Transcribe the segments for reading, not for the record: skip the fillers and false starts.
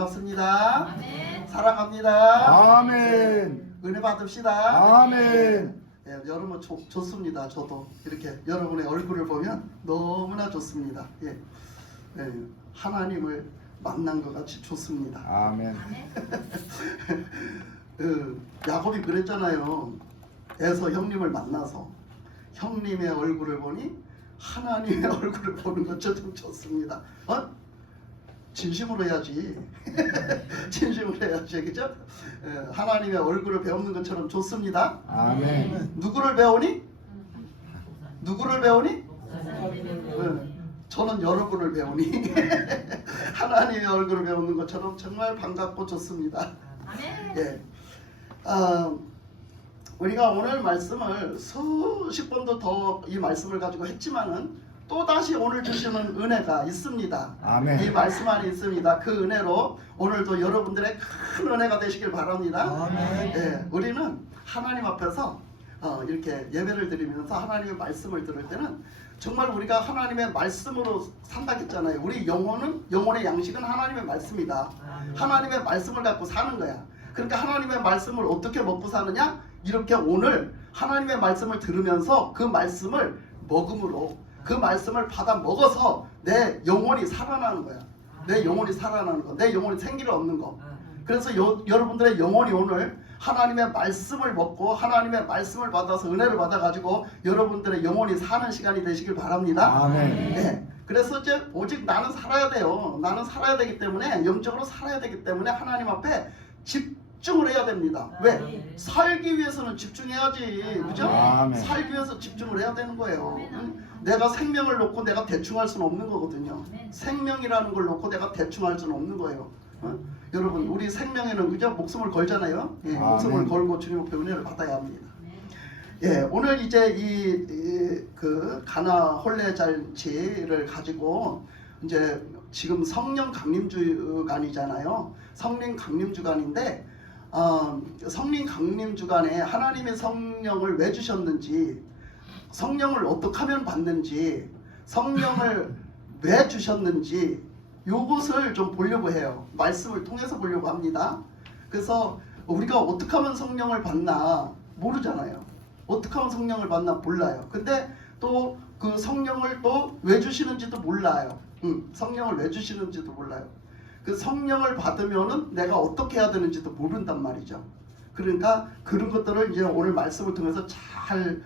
반갑습니다. 아멘. 사랑합니다. 아멘. 은혜 받읍시다. 아멘. 예, 여러분 좋습니다. 저도 이렇게 여러분의 얼굴을 보면 너무나 좋습니다. 예, 예, 하나님을 만난 것 같이 좋습니다. 아멘. 야곱이 그랬잖아요. 에서 형님을 만나서 형님의 얼굴을 보니 하나님의 얼굴을 보는 것처럼 좋습니다. 진심으로 해야지. 진심으로 해야지, 그죠? 하나님의 얼굴을 배우는 것처럼 좋습니다. 아멘. 누구를 배우니? 누구를 배우니? 저는 여러분을 배우니 하나님의 얼굴을 배우는 것처럼 정말 반갑고 좋습니다. 예. 우리가 오늘 말씀을 수십 번도 더 이 말씀을 가지고 했지만은 또 다시 오늘 주시는 은혜가 있습니다. 아멘. 이 말씀 안에 있습니다. 그 은혜로 오늘도 여러분들의 큰 은혜가 되시길 바랍니다. 아멘. 예, 우리는 하나님 앞에서 이렇게 예배를 드리면서 하나님의 말씀을 들을 때는 정말 우리가 하나님의 말씀으로 산다겠잖아요. 우리 영혼의 양식은 하나님의 말씀이다. 하나님의 말씀을 갖고 사는 거야. 그러니까 하나님의 말씀을 어떻게 먹고 사느냐? 이렇게 오늘 하나님의 말씀을 들으면서 그 말씀을 먹음으로 그 말씀을 받아 먹어서 내 영혼이 살아나는 거야. 내 영혼이 살아나는 거. 내 영혼이 생기를 얻는 거. 그래서 여러분들의 영혼이 오늘 하나님의 말씀을 먹고 하나님의 말씀을 받아서 은혜를 받아가지고 여러분들의 영혼이 사는 시간이 되시길 바랍니다. 아멘. 네. 그래서 이제 오직 나는 살아야 돼요. 나는 살아야 되기 때문에 영적으로 살아야 되기 때문에 하나님 앞에 집중을 해야 됩니다. 왜? 살기 위해서는 집중해야지. 그죠? 아멘. 살기 위해서 집중을 해야 되는 거예요. 내가 생명을 놓고 내가 대충 할 수는 없는 거거든요. 생명이라는 걸 놓고 내가 대충 할 수는 없는 거예요. 여러분, 우리 생명에는 그죠? 목숨을 걸잖아요. 예, 목숨을 걸고 주님 앞에 은혜를 받아야 합니다. 예, 오늘 이제 그 가나 혼례 잔치를 가지고 이제 지금 성령 강림 주간이잖아요. 성령 강림 주간인데 성령 강림 주간에 하나님의 성령을 왜 주셨는지, 성령을 어떻게 하면 받는지, 성령을 왜 주셨는지 요것을 좀 보려고 해요. 말씀을 통해서 보려고 합니다. 그래서 우리가 어떻게 하면 성령을 받나 모르잖아요. 어떻게 하면 성령을 받나 몰라요. 근데 또 그 성령을 또 왜 주시는지도 몰라요. 성령을 왜 주시는지도 몰라요. 그 성령을 받으면은 내가 어떻게 해야 되는지도 모른단 말이죠. 그러니까 그런 것들을 이제 오늘 말씀을 통해서 잘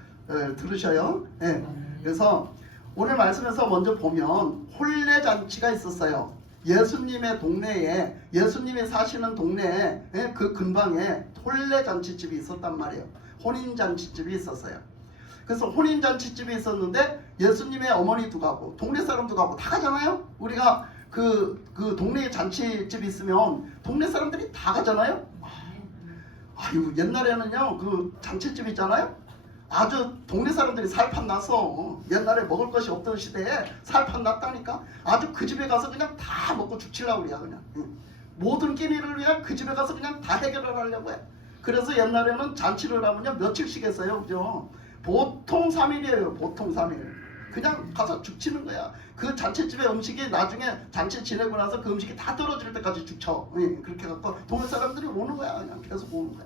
들으셔요. 예. 그래서 오늘 말씀에서 먼저 보면 혼례 잔치가 있었어요. 예수님의 동네에, 예수님이 사시는 동네에 그 근방에 혼례 잔치집이 있었단 말이에요. 혼인 잔치집이 있었어요. 그래서 혼인 잔치집이 있었는데 예수님의 어머니도 가고 동네 사람도 가고 다 가잖아요. 우리가 그 동네에 잔치집이 있으면 동네 사람들이 다 가잖아요. 아유, 옛날에는요 그 잔치집 있잖아요. 아주 동네 사람들이 살판 나서 옛날에 먹을 것이 없던 시대에 살판 났다니까. 아주 그 집에 가서 그냥 다 먹고 죽치려고 그래요. 그냥 모든 끼니를 그냥 그 집에 가서 그냥 다 해결을 하려고 해. 그래서 옛날에는 잔치를 하면요 며칠씩 했어요. 그죠? 보통 3일이에요. 보통 3일. 그냥 가서 죽치는 거야. 그 잔치집의 음식이 나중에 잔치 지내고 나서 그 음식이 다 떨어질 때까지 죽쳐. 그렇게 갖고 동네 사람들이 오는 거야. 그냥 계속 오는 거야.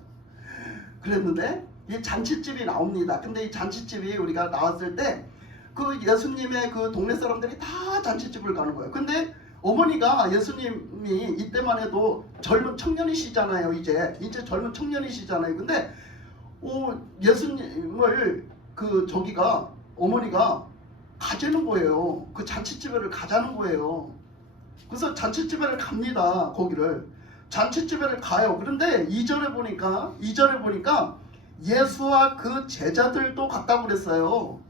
그랬는데 이 잔치집이 나옵니다. 근데 이 잔치집이 우리가 나왔을 때 그 예수님의 그 동네 사람들이 다 잔치집을 가는 거예요. 근데 어머니가 예수님이 이때만 해도 젊은 청년이시잖아요. 이제 젊은 청년이시잖아요. 근데 예수님을 저기가 어머니가 가자는 거예요. 그 잔치집에를 가자는 거예요. 그래서 잔치집에를 갑니다. 거기를 잔치집에를 가요. 그런데 2절에 보니까 예수와 그 제자들도 갔다고 그랬어요.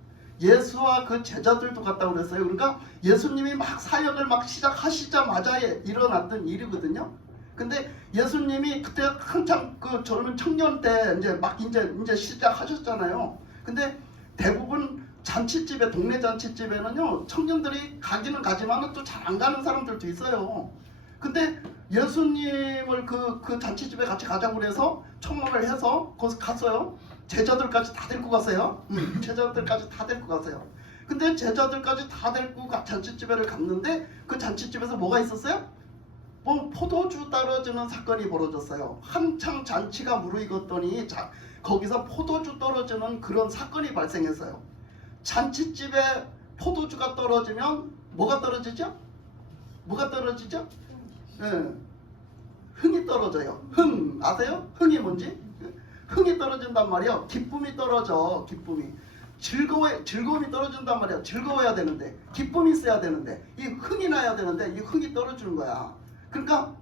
예수와 그 제자들도 갔다고 그랬어요. 그러니까 예수님이 막 사역을 막 시작하시자마자 일어났던 일이거든요. 근데 예수님이 그때 한창 그 젊은 청년 때 이제 시작하셨잖아요. 근데 대부분 잔치집에, 동네 잔치집에는요 청년들이 가기는 가지만 또 잘 안 가는 사람들도 있어요. 근데 예수님을 그 잔치집에 같이 가자고 그래서 청혼을 해서 거기서 갔어요. 제자들까지 다 데리고 갔어요. 제자들까지 다 데리고 갔어요. 근데 제자들까지 다 데리고 잔치집에를 갔는데 그 잔치집에서 뭐가 있었어요? 포도주 떨어지는 사건이 벌어졌어요. 한창 잔치가 무르익었더니 거기서 포도주 떨어지는 그런 사건이 발생했어요. 잔치집에 포도주가 떨어지면 뭐가 떨어지죠? 뭐가 떨어지죠? 네. 흥이 떨어져요. 흥 아세요? 흥이 뭔지? 흥이 떨어진단 말이에요. 기쁨이 떨어져. 기쁨이. 즐거움이 떨어진단 말이야. 즐거워야 되는데, 기쁨이 있어야 되는데, 이 흥이 나야 되는데 이 흥이 떨어지는 거야. 그러니까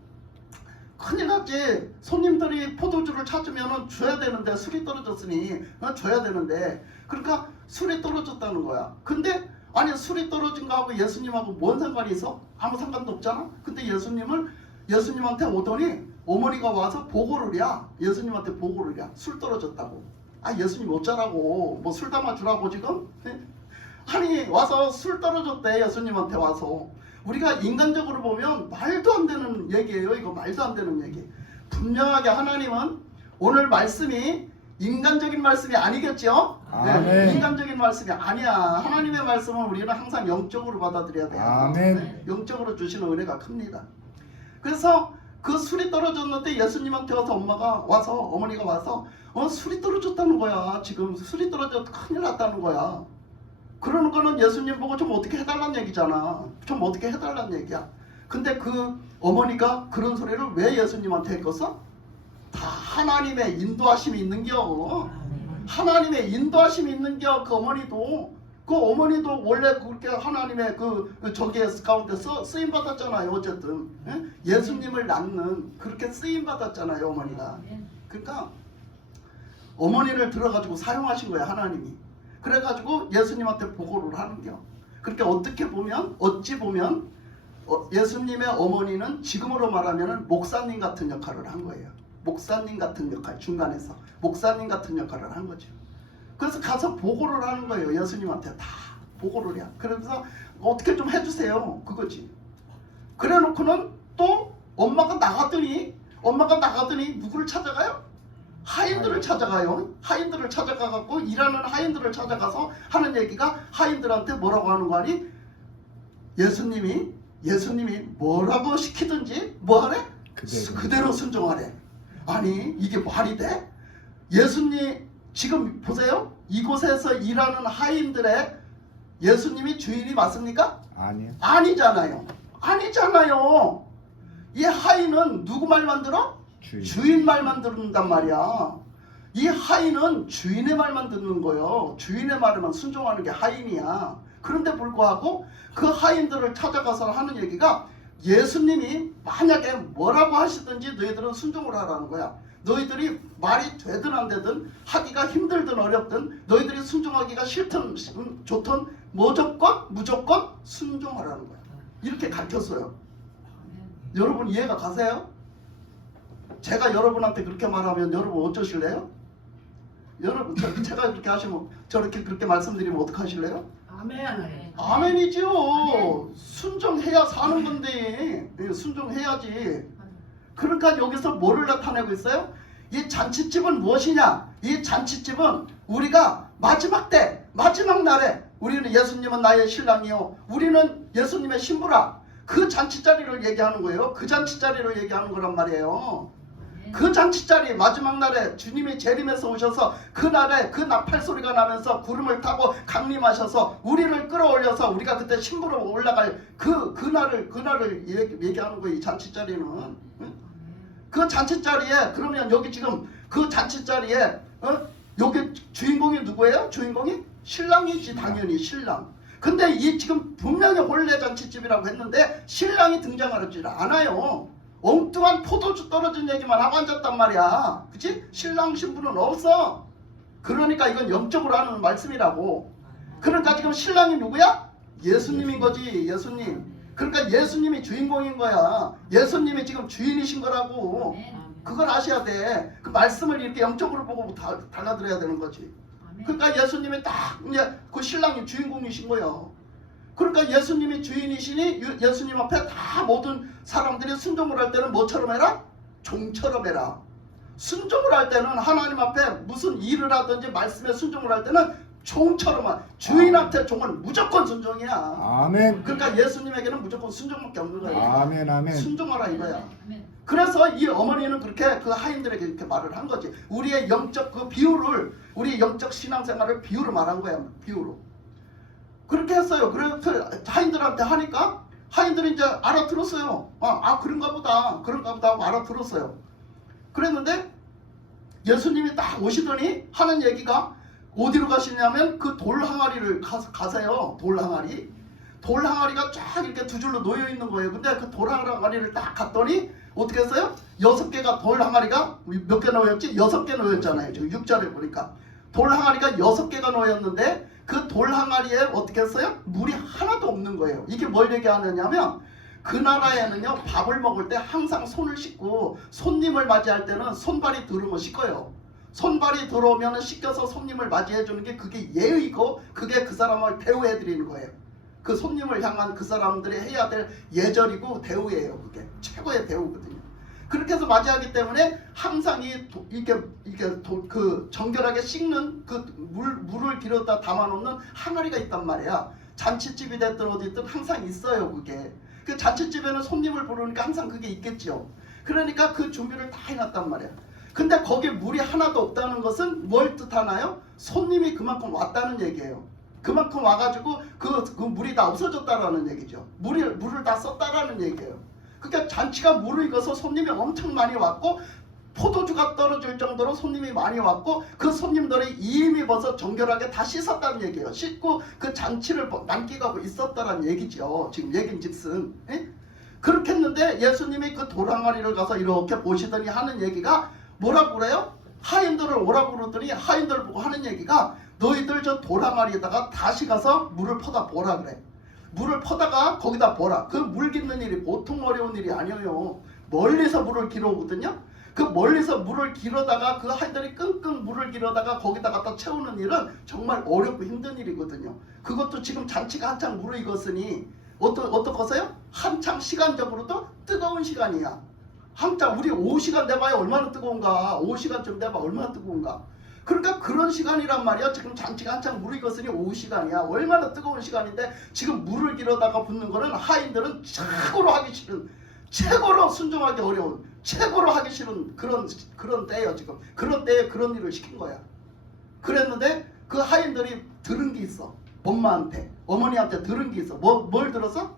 큰일 났지. 손님들이 포도주를 찾으면 줘야 되는데, 술이 떨어졌으니 줘야 되는데, 그러니까 술이 떨어졌다는 거야. 근데 아니 술이 떨어진 거하고 예수님하고 뭔 상관이 있어? 아무 상관도 없잖아. 근데 예수님한테 오더니 어머니가 와서 보고를 해. 예수님한테 보고를 해. 술 떨어졌다고. 아 예수님 어쩌라고, 뭐 술 담아주라고 지금? 아니 와서 술 떨어졌대. 예수님한테 와서. 우리가 인간적으로 보면 말도 안 되는 얘기예요. 이거 말도 안 되는 얘기. 분명하게 하나님은 오늘 말씀이 인간적인 말씀이 아니겠죠? 아멘. 인간적인 말씀이 아니야. 하나님의 말씀은 우리는 항상 영적으로 받아들여야 돼요. 아멘. 영적으로 주시는 은혜가 큽니다. 그래서 그 술이 떨어졌는데 예수님한테 와서 어머니가 와서 술이 떨어졌다는 거야. 지금 술이 떨어져서 큰일 났다는 거야. 그러는 거는 예수님 보고 좀 어떻게 해달라는 얘기잖아. 좀 어떻게 해달라는 얘기야. 근데 그 어머니가 그런 소리를 왜 예수님한테 했겠어? 다 하나님의 인도하심이 있는겨. 하나님의 인도하심이 있는겨. 그 어머니도 원래 그렇게 하나님의 저기에 가운데 쓰임 받았잖아요. 어쨌든 예수님을 낳는 그렇게 쓰임 받았잖아요. 어머니가. 그러니까 어머니를 들어가지고 사용하신 거야. 하나님이. 그래가지고 예수님한테 보고를 하는겨. 그렇게 어찌 보면 예수님의 어머니는 지금으로 말하면 목사님 같은 역할을 한 거예요. 목사님 같은 역할, 중간에서 목사님 같은 역할을 한 거죠. 그래서 가서 보고를 하는 거예요. 예수님한테 다 보고를 해요. 그래서 어떻게 좀 해주세요. 그거지. 그래 놓고는 또 엄마가 나가더니 누구를 찾아가요? 하인들을 찾아가요. 하인들을 찾아가갖고 일하는 하인들을 찾아가서 하는 얘기가, 하인들한테 뭐라고 하는 거 아니? 예수님이 뭐라고 시키든지 뭐하래? 그대로 순종하래. 아니 이게 말이 돼? 예수님 지금 보세요. 이곳에서 일하는 하인들의 예수님이 주인이 맞습니까? 아니요. 아니잖아요. 이 하인은 누구 말만 들어? 주인 말만 듣는단 말이야. 이 하인은 주인의 말만 듣는 거예요. 주인의 말에만 순종하는 게 하인이야. 그런데 불구하고 그 하인들을 찾아가서 하는 얘기가, 예수님이 만약에 뭐라고 하시든지 너희들은 순종을 하라는 거야. 너희들이 말이 되든 안 되든, 하기가 힘들든 어렵든, 너희들이 순종하기가 싫든 좋든 무조건 순종하라는 거야. 이렇게 가르쳤어요. 여러분 이해가 가세요? 제가 여러분한테 그렇게 말하면 여러분 어쩌실래요? 여러분 제가 그렇게 하시면, 그렇게 말씀드리면 어떡하실래요? 아멘. 아멘이죠. 아멘. 순종해야 사는 건데. 순종해야지. 그러니까 여기서 뭐를 나타내고 있어요? 이 잔치집은 무엇이냐? 이 잔치집은 우리가 마지막 날에 우리는 예수님은 나의 신랑이요, 우리는 예수님의 신부라. 그 잔치자리를 얘기하는 거예요. 그 잔치자리를 얘기하는 거란 말이에요. 그 잔치자리 마지막 날에 주님이 재림해서 오셔서 그날에 그 나팔소리가 나면서 구름을 타고 강림하셔서 우리를 끌어올려서 우리가 그때 신부로 올라갈 그날을 얘기하는 거예요. 이 잔치자리는. 그 잔치자리에, 그러면 여기 지금 그 잔치자리에 여기 주인공이 누구예요? 주인공이 신랑이지. 당연히 신랑. 근데 이 지금 분명히 혼례 잔치집이라고 했는데 신랑이 등장하지 않아요. 엉뚱한 포도주 떨어진 얘기만 하고 앉았단 말이야. 그치? 신랑 신부는 없어. 그러니까 이건 영적으로 하는 말씀이라고. 그러니까 지금 신랑이 누구야? 예수님인 거지. 예수님. 그러니까 예수님이 주인공인 거야. 예수님이 지금 주인이신 거라고. 그걸 아셔야 돼. 그 말씀을 이렇게 영적으로 보고 달라들어야 되는 거지. 그러니까 예수님이 딱 이제 그 신랑이 주인공이신 거예요. 그러니까 예수님이 주인이시니 예수님 앞에 다 모든 사람들이 순종을 할 때는 뭐처럼 해라? 종처럼 해라. 순종을 할 때는, 하나님 앞에 무슨 일을 하든지 말씀에 순종을 할 때는 종처럼 주인한테 종은 무조건 순종이야. 아멘. 그러니까 예수님에게는 무조건 순종밖에 없는 거예요. 아멘. 아멘. 순종하라 이거야. 아멘. 그래서 이 어머니는 그렇게 그 하인들에게 이렇게 말을 한 거지. 우리의 영적 그 비유를, 우리 영적 신앙생활을 비유로 말한 거야. 비유로. 그렇게 했어요. 그래서 하인들한테 하니까 하인들이 이제 알아들었어요. 그런가 보다. 그런가 보다 하고 알아들었어요. 그랬는데 예수님이 딱 오시더니 하는 얘기가 어디로 가시냐면 그 돌 항아리를 가세요. 돌 항아리. 돌 항아리가 쫙 이렇게 두 줄로 놓여 있는 거예요. 근데 그 돌 항아리를 딱 갔더니 어떻게 했어요? 6개가 돌 항아리가 몇 개 놓였지? 6개 놓였잖아요. 지금 6절에 보니까 돌 항아리가 6개가 놓였는데 그 돌 항아리에 어떻게 했어요? 물이 하나도 없는 거예요. 이게 뭘 얘기하느냐면 그 나라에는요 밥을 먹을 때 항상 손을 씻고 손님을 맞이할 때는 손발이 들으면 씻어요. 손발이 들어오면 씻겨서 손님을 맞이해 주는 게 그게 예의고 그게 그 사람을 대우해 드리는 거예요. 그 손님을 향한 그 사람들이 해야 될 예절이고 대우예요. 그게 최고의 대우거든요. 그렇게 해서 맞이하기 때문에 항상 그 정결하게 씻는 그 물을 길어다 담아놓는 항아리가 있단 말이야. 잔치집이 됐든 어디든 항상 있어요. 그게. 그 잔치집에는 손님을 부르니까 항상 그게 있겠죠. 그러니까 그 준비를 다 해놨단 말이야. 근데 거기에 물이 하나도 없다는 것은 뭘 뜻하나요? 손님이 그만큼 왔다는 얘기예요. 그만큼 와가지고 그 물이 다 없어졌다라는 얘기죠. 물을 다 썼다라는 얘기예요. 그러니까 잔치가 무르익어서 손님이 엄청 많이 왔고 포도주가 떨어질 정도로 손님이 많이 왔고 그 손님들이 이임입어서 정결하게 다 씻었다는 얘기예요. 씻고 그 잔치를 만끽하고 있었다는 얘기죠. 지금 얘긴즉슨. 그렇게 했는데 예수님이 그 돌항아리를 가서 이렇게 보시더니 하는 얘기가 뭐라고 그래요? 하인들을 오라고 그러더니 하인들 보고 하는 얘기가 너희들 저 돌항아리에다가 다시 가서 물을 퍼다 보라 그래. 물을 퍼다가 거기다 보라. 그 물 깃는 일이 보통 어려운 일이 아니에요. 멀리서 물을 길어오거든요. 그 멀리서 물을 길어다가 그 하인들이 끙끙 물을 길어다가 거기다 갖다 채우는 일은 정말 어렵고 힘든 일이거든요. 그것도 지금 잔치가 한창 무르익었으니 어떡하세요? 한창 시간적으로도 뜨거운 시간이야. 한창 우리 오후 시간 내봐야 얼마나 뜨거운가. 오후 시간쯤 내봐 얼마나 뜨거운가. 그러니까 그런 시간이란 말이야. 지금 잔치가 한창 무르익었으니 오후 시간이야. 얼마나 뜨거운 시간인데 지금 물을 길어다가 붓는 거는 하인들은 최고로 하기 싫은, 최고로 순종하기 어려운, 최고로 하기 싫은 그런 때예요. 지금 그런 때에 그런 일을 시킨 거야. 그랬는데 그 하인들이 들은 게 있어. 엄마한테, 어머니한테 들은 게 있어. 뭘 들었어?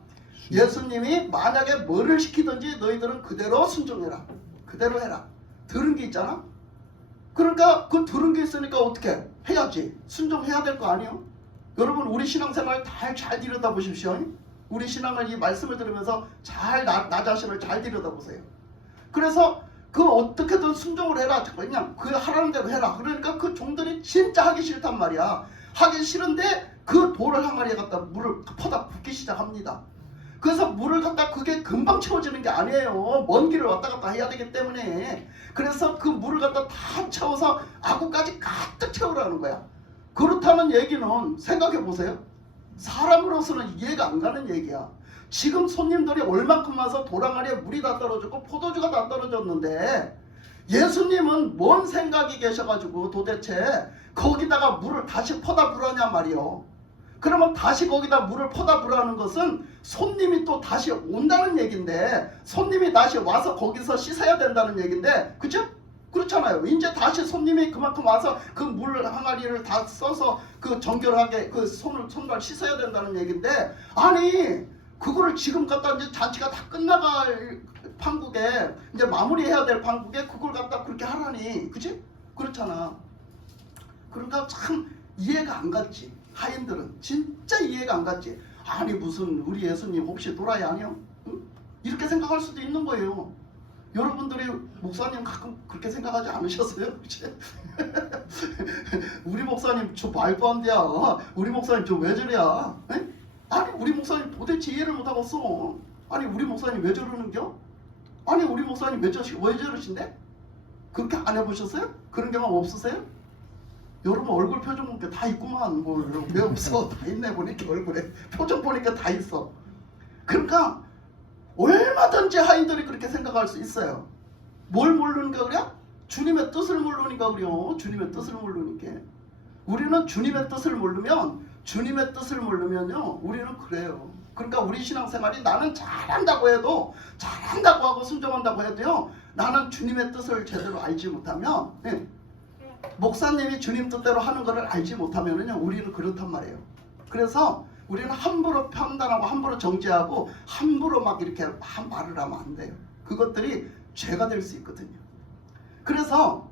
예수님이 만약에 뭐를 시키든지 너희들은 그대로 순종해라. 그대로 해라. 들은 게 있잖아. 그러니까 그 들은 게 있으니까 어떻게 해야지. 순종해야 될 거 아니에요? 여러분 우리 신앙생활 잘 들여다보십시오. 우리 신앙을 이 말씀을 들으면서 잘 나 자신을 잘 들여다보세요. 그래서 그 어떻게든 순종을 해라. 그냥 그 하라는 대로 해라. 그러니까 그 종들이 진짜 하기 싫단 말이야. 하기 싫은데 그 돌을 항아리에 갖다 물을 퍼다 붓기 시작합니다. 그래서 물을 갖다 그게 금방 채워지는 게 아니에요. 먼 길을 왔다 갔다 해야 되기 때문에. 그래서 그 물을 갖다 다 채워서 아구까지 가득 채우라는 거야. 그렇다는 얘기는 생각해 보세요. 사람으로서는 이해가 안 가는 얘기야. 지금 손님들이 얼만큼 와서 돌항아리에 물이 다 떨어졌고 포도주가 다 떨어졌는데 예수님은 뭔 생각이 계셔가지고 도대체 거기다가 물을 다시 퍼다 부라냐 말이요. 그러면 다시 거기다 물을 퍼다 부라는 것은 손님이 또 다시 온다는 얘긴데, 손님이 다시 와서 거기서 씻어야 된다는 얘긴데, 그죠? 그렇잖아요. 이제 다시 손님이 그만큼 와서 그 물 항아리를 다 써서 그 정결하게 그 손발 씻어야 된다는 얘긴데, 아니 그거를 지금 갖다 이제 잔치가 다 끝나갈 판국에 이제 마무리해야 될 판국에 그걸 갖다 그렇게 하라니, 그지? 그렇잖아. 그러니까 참 이해가 안 갔지. 하인들은 진짜 이해가 안 갔지. 아니 무슨 우리 예수님 혹시 도라이 아니요? 응? 이렇게 생각할 수도 있는 거예요. 여러분들이 목사님 가끔 그렇게 생각하지 않으셨어요? 우리 목사님 저 말도 안 돼요. 우리 목사님 저 왜 저래야? 에? 아니 우리 목사님 도대체 이해를 못하겠어. 아니 우리 목사님 왜 저러는겨? 아니 우리 목사님 왜 저러신데? 그렇게 안 해보셨어요? 그런 경험 없으세요? 여러분 얼굴 표정 보니까 다 있구만. 왜 없어? 다 있네 보니까 얼굴에 표정 보니까 다 있어. 그러니까 얼마든지 하인들이 그렇게 생각할 수 있어요. 뭘 모르니까 그래? 주님의 뜻을 모르니까 그래요. 주님의 뜻을 모르니까. 우리는 주님의 뜻을 모르면요 우리는 그래요. 그러니까 우리 신앙생활이 나는 잘한다고 해도 잘한다고 하고 순종한다고 해도요 나는 주님의 뜻을 제대로 알지 못하면 목사님이 주님 뜻대로 하는 것을 알지 못하면은요 우리는 그렇단 말이에요. 그래서 우리는 함부로 판단하고 함부로 정죄하고 함부로 막 이렇게 말을 하면 안 돼요. 그것들이 죄가 될 수 있거든요. 그래서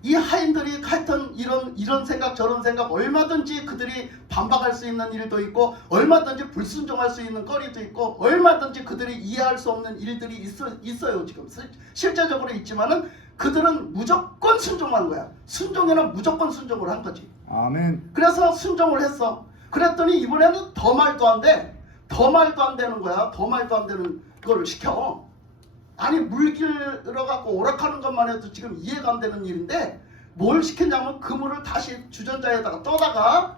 이 하인들이 하여튼 이런 생각 저런 생각 얼마든지 그들이 반박할 수 있는 일도 있고 얼마든지 불순종할 수 있는 거리도 있고 얼마든지 그들이 이해할 수 없는 일들이 있어요. 지금 실제적으로 있지만은 그들은 무조건 순종한 거야. 순종에는 무조건 순종을 한 거지. 아멘. 그래서 순종을 했어. 그랬더니 이번에는 더 말도 안 돼. 더 말도 안 되는 거야. 더 말도 안 되는 거를 시켜. 아니 물길러 갖고 오락하는 것만 해도 지금 이해가 안 되는 일인데 뭘 시켰냐면 그물을 다시 주전자에다가 떠다가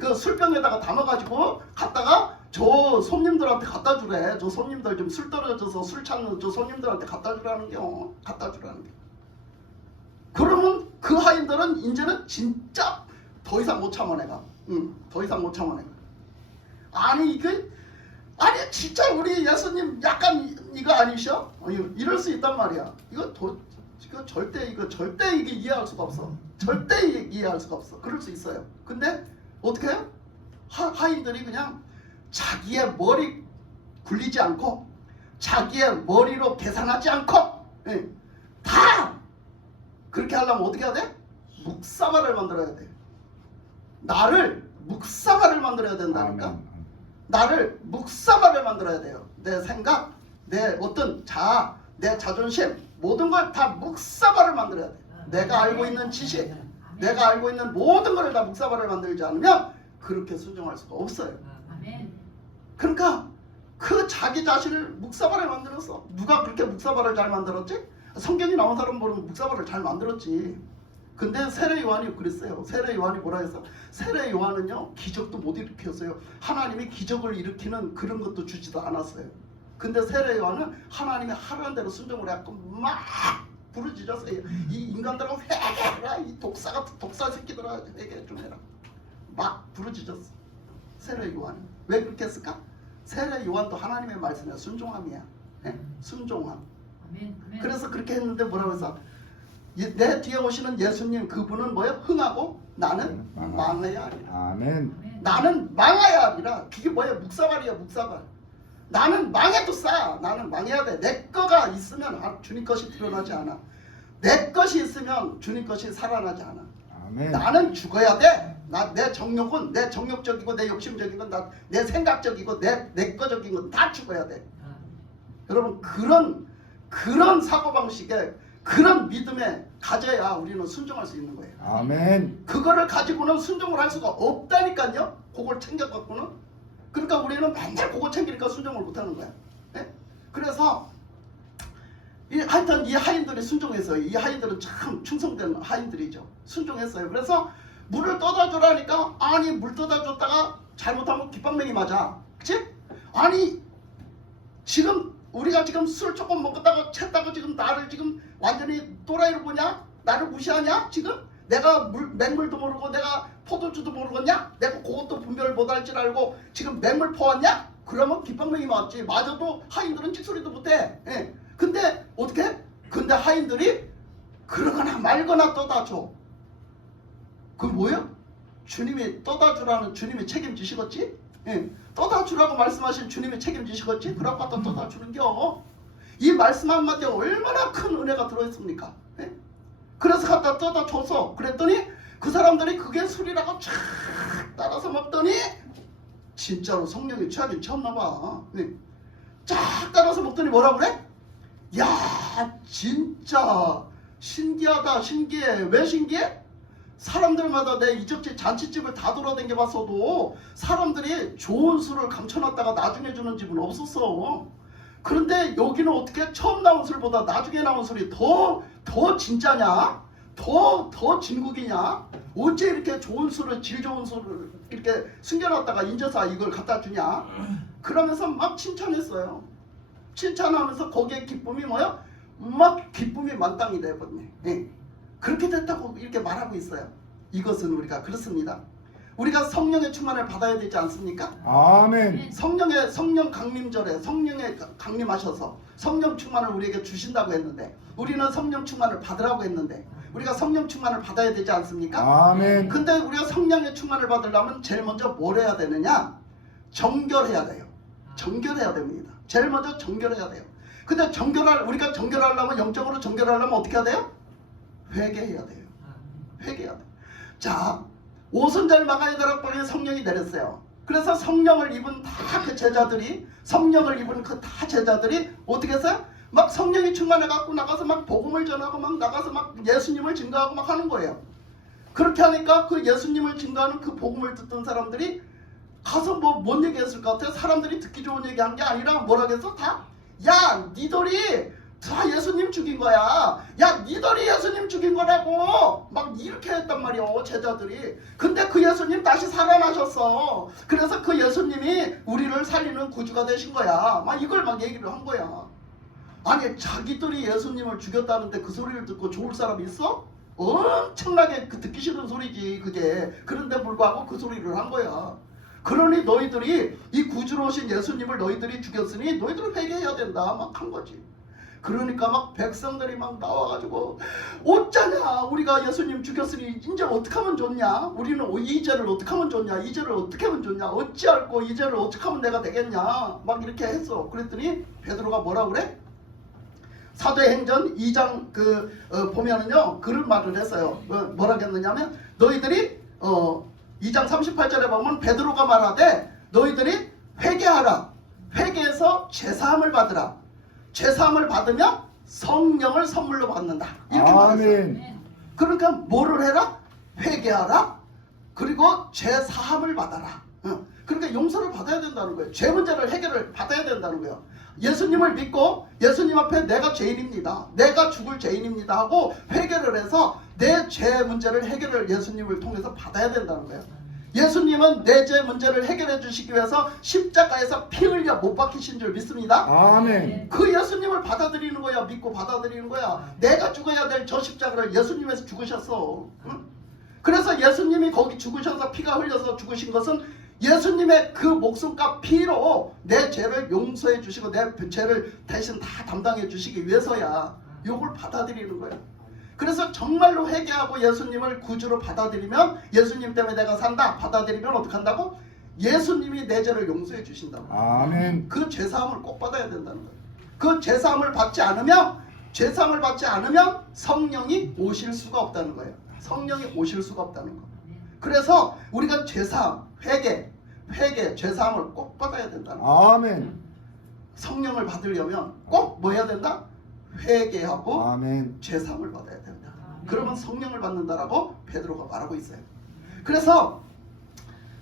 그 술병에다가 담아가지고 갔다가 저 손님들한테 갖다 주래. 저 손님들 좀 술 떨어져서 술 찾는 저 손님들한테 갖다 주라는 게 갖다 주라는 게. 그러면 그 하인들은 이제는 진짜 더 이상 못 참아 내가. 더 이상 못 참아 내가. 아니 아니 진짜 우리 예수님 약간 이거 아니셔? 이럴 수 있단 말이야. 이거 절대 이게 이해할 수가 없어. 절대 이해할 수가 없어. 그럴 수 있어요. 근데 어떻게 해요? 하인들이 그냥 자기의 머리 굴리지 않고 자기의 머리로 계산하지 않고 다 그렇게 하려면 어떻게 해야 돼? 묵사발을 만들어야 돼. 나를 묵사발을 만들어야 된다니까. 아멘. 나를 묵사발을 만들어야 돼요. 내 생각, 내 어떤 자아, 내 자존심 모든 걸 다 묵사발을 만들어야 돼. 내가 알고 있는 지식, 내가 알고 있는 모든 걸 다 묵사발을 만들지 않으면 그렇게 순종할 수가 없어요. 그러니까 그 자기 자신을 묵사발을 만들었어. 누가 그렇게 묵사발을 잘 만들었지? 성경이 나온 사람 보면 묵사발을 잘 만들었지. 근데 세례 요한이 그랬어요. 세례 요한이 뭐라 했어? 세례 요한은요 기적도 못 일으켰어요. 하나님이 기적을 일으키는 그런 것도 주지도 않았어요. 근데 세례 요한은 하나님이 하라는 대로 순종을 해갖고 막 부르짖었어요. 이 인간들하고 회개해라. 이 독사 같은 독사 새끼들아 회개 좀 해라. 막 부르짖었어. 세례 요한은. 왜 그렇게 했을까? 세례 요한도 하나님의 말씀에 순종함이야. 순종함. 그래서 그렇게 했는데 뭐라고 해서 내 뒤에 오시는 예수님 그분은 뭐예요? 흥하고 나는 망해야 하리라. 아멘. 나는 망해야 하리라. 그게 뭐예요? 묵사발이야 묵사발. 나는 망해도 싸. 나는 망해야 돼. 내 거가 있으면 주님 것이 드러나지 않아. 내 것이 있으면 주님 것이 살아나지 않아. 아멘. 나는 죽어야 돼. 내 정욕은 내 정욕적이고 내 욕심적인 건 내 생각적이고 내 거적인 건 다 죽어야 돼. 여러분 그런 사고방식에 그런 믿음에 가져야 우리는 순종할 수 있는 거예요. 아멘. 그거를 가지고는 순종을 할 수가 없다니까요. 그걸 챙겨갖고는. 그러니까 우리는 맨날 그거 챙기니까 순종을 못하는 거야. 그래서 하여튼 이 하인들이 순종했어요. 이 하인들은 참 충성된 하인들이죠. 순종했어요. 그래서 물을 떠다 주라니까 아니 물 떠다 줬다가 잘못하면 깃방맹이 맞아. 그치? 아니 지금 우리가 지금 술 조금 먹었다가 챘다가 지금 나를 지금 완전히 또라이로 보냐? 나를 무시하냐? 지금? 내가 맹물도 모르고 내가 포도주도 모르겠냐? 내가 그것도 분별을 못할 줄 알고 지금 맹물 퍼왔냐? 그러면 깃방맹이 맞지. 맞아도 하인들은 찍소리도 못해. 근데 어떻게 해? 근데 하인들이 그러거나 말거나 떠다 줘. 그건 뭐예요? 주님이 떠다 주라는 주님이 책임지시겠지? 떠다 주라고 말씀하신 주님이 책임지시겠지? 그러고 갖다 떠다 주는겨. 이 말씀 한마디에 얼마나 큰 은혜가 들어있습니까? 그래서 갖다 떠다 줘서 그랬더니 그 사람들이 그게 술이라고 쫙 따라서 먹더니 진짜로 성령이 취하긴 취했나봐. 쫙 따라서 먹더니 뭐라 그래? 야 진짜 신기하다. 신기해. 왜 신기해? 사람들마다 내 이적집 잔치집을 다 돌아다녀봤어도 사람들이 좋은 술을 감춰놨다가 나중에 주는 집은 없었어. 그런데 여기는 어떻게 처음 나온 술보다 나중에 나온 술이 더 진짜냐? 더 진국이냐? 어째 이렇게 좋은 술을 질 좋은 술을 이렇게 숨겨놨다가 인제서 이걸 갖다 주냐? 그러면서 막 칭찬했어요. 칭찬하면서 거기에 기쁨이 뭐야? 막 기쁨이 만땅이 돼버렸네. 그렇게 됐다고 이렇게 말하고 있어요. 이것은 우리가 그렇습니다. 우리가 성령의 충만을 받아야 되지 않습니까? 아멘. 성령 강림절에 성령에 강림하셔서 성령 충만을 우리에게 주신다고 했는데, 우리는 성령 충만을 받으라고 했는데, 우리가 성령 충만을 받아야 되지 않습니까? 아멘. 근데 우리가 성령의 충만을 받으려면 제일 먼저 뭘 해야 되느냐? 정결해야 돼요. 정결해야 됩니다. 제일 먼저 정결해야 돼요. 근데 우리가 정결하려면, 영적으로 정결하려면 어떻게 해야 돼요? 회개해야 돼요. 회개해야 돼요. 자, 오순절 마가의 다락방에 성령이 내렸어요. 그래서 성령을 입은 다 그 제자들이, 성령을 입은 그 다 제자들이 어떻게 했어요? 막 성령이 충만해갖고 나가서 막 복음을 전하고 막 나가서 막 예수님을 증거하고 막 하는 거예요. 그렇게 하니까 그 예수님을 증거하는 그 복음을 듣던 사람들이 가서 뭔 얘기했을 것 같아요? 사람들이 듣기 좋은 얘기한 게 아니라 뭐라 그랬어? 다? 야, 니들이 다 예수님 죽인 거야. 야, 니들이 예수님 죽인 거라고. 막 이렇게 했단 말이요, 제자들이. 근데 그 예수님 다시 살아나셨어. 그래서 그 예수님이 우리를 살리는 구주가 되신 거야. 막 이걸 막 얘기를 한 거야. 아니, 자기들이 예수님을 죽였다는데 그 소리를 듣고 좋을 사람이 있어? 엄청나게 듣기 싫은 소리지 그게. 그런데 불구하고 그 소리를 한 거야. 그러니 너희들이 이 구주로 오신 예수님을 너희들이 죽였으니 너희들은 회개해야 된다 막 한 거지. 그러니까 막 백성들이 막 나와가지고 어쩌냐, 우리가 예수님 죽였으니 이제 어떻게 하면 좋냐, 우리는 이 죄를 어떻게 하면 좋냐, 이 죄를 어떻게 하면 좋냐, 어찌할꼬 이 죄를 어떻게 하면 내가 되겠냐 막 이렇게 했어. 그랬더니 베드로가 뭐라 그래? 사도행전 2장 보면은요 그런 말을 했어요. 뭐라 했느냐면, 너희들이 2장 38절에 보면 베드로가 말하되 너희들이 회개하라, 회개해서 죄사함을 받으라, 죄사함을 받으면 성령을 선물로 받는다 이렇게 말했어요. 아멘. 그러니까 뭐를 해라? 회개하라, 그리고 죄사함을 받아라. 그러니까 용서를 받아야 된다는 거예요. 죄 문제를 해결을 받아야 된다는 거예요. 예수님을 믿고 예수님 앞에 내가 죄인입니다, 내가 죽을 죄인입니다 하고 회개를 해서 내 죄 문제를 해결을 예수님을 통해서 받아야 된다는 거예요. 예수님은 내 죄 문제를 해결해 주시기 위해서 십자가에서 피 흘려 못 박히신 줄 믿습니다. 아멘. 그 예수님을 받아들이는 거야. 믿고 받아들이는 거야. 내가 죽어야 될 저 십자가를 예수님에서 죽으셨어. 응? 그래서 예수님이 거기 죽으셔서 피가 흘려서 죽으신 것은 예수님의 그 목숨과 피로 내 죄를 용서해 주시고 내 죄를 대신 다 담당해 주시기 위해서야. 요걸 받아들이는 거야. 그래서 정말로 회개하고 예수님을 구주로 받아들이면, 예수님 때문에 내가 산다 받아들이면 어떻게 한다고? 예수님이 내 죄를 용서해 주신다고. 아멘. 그 죄사함을 꼭 받아야 된다는 거예요. 그 죄사함을 받지 않으면 성령이 오실 수가 없다는 거예요. 성령이 오실 수가 없다는 거. 그래서 우리가 죄사함, 회개, 죄사함을 꼭 받아야 된다는 거예요. 아멘. 성령을 받으려면 꼭 뭐 해야 된다? 회개하고 아멘. 죄사함을 받아야 된다. 그러면 성령을 받는다라고 베드로가 말하고 있어요. 그래서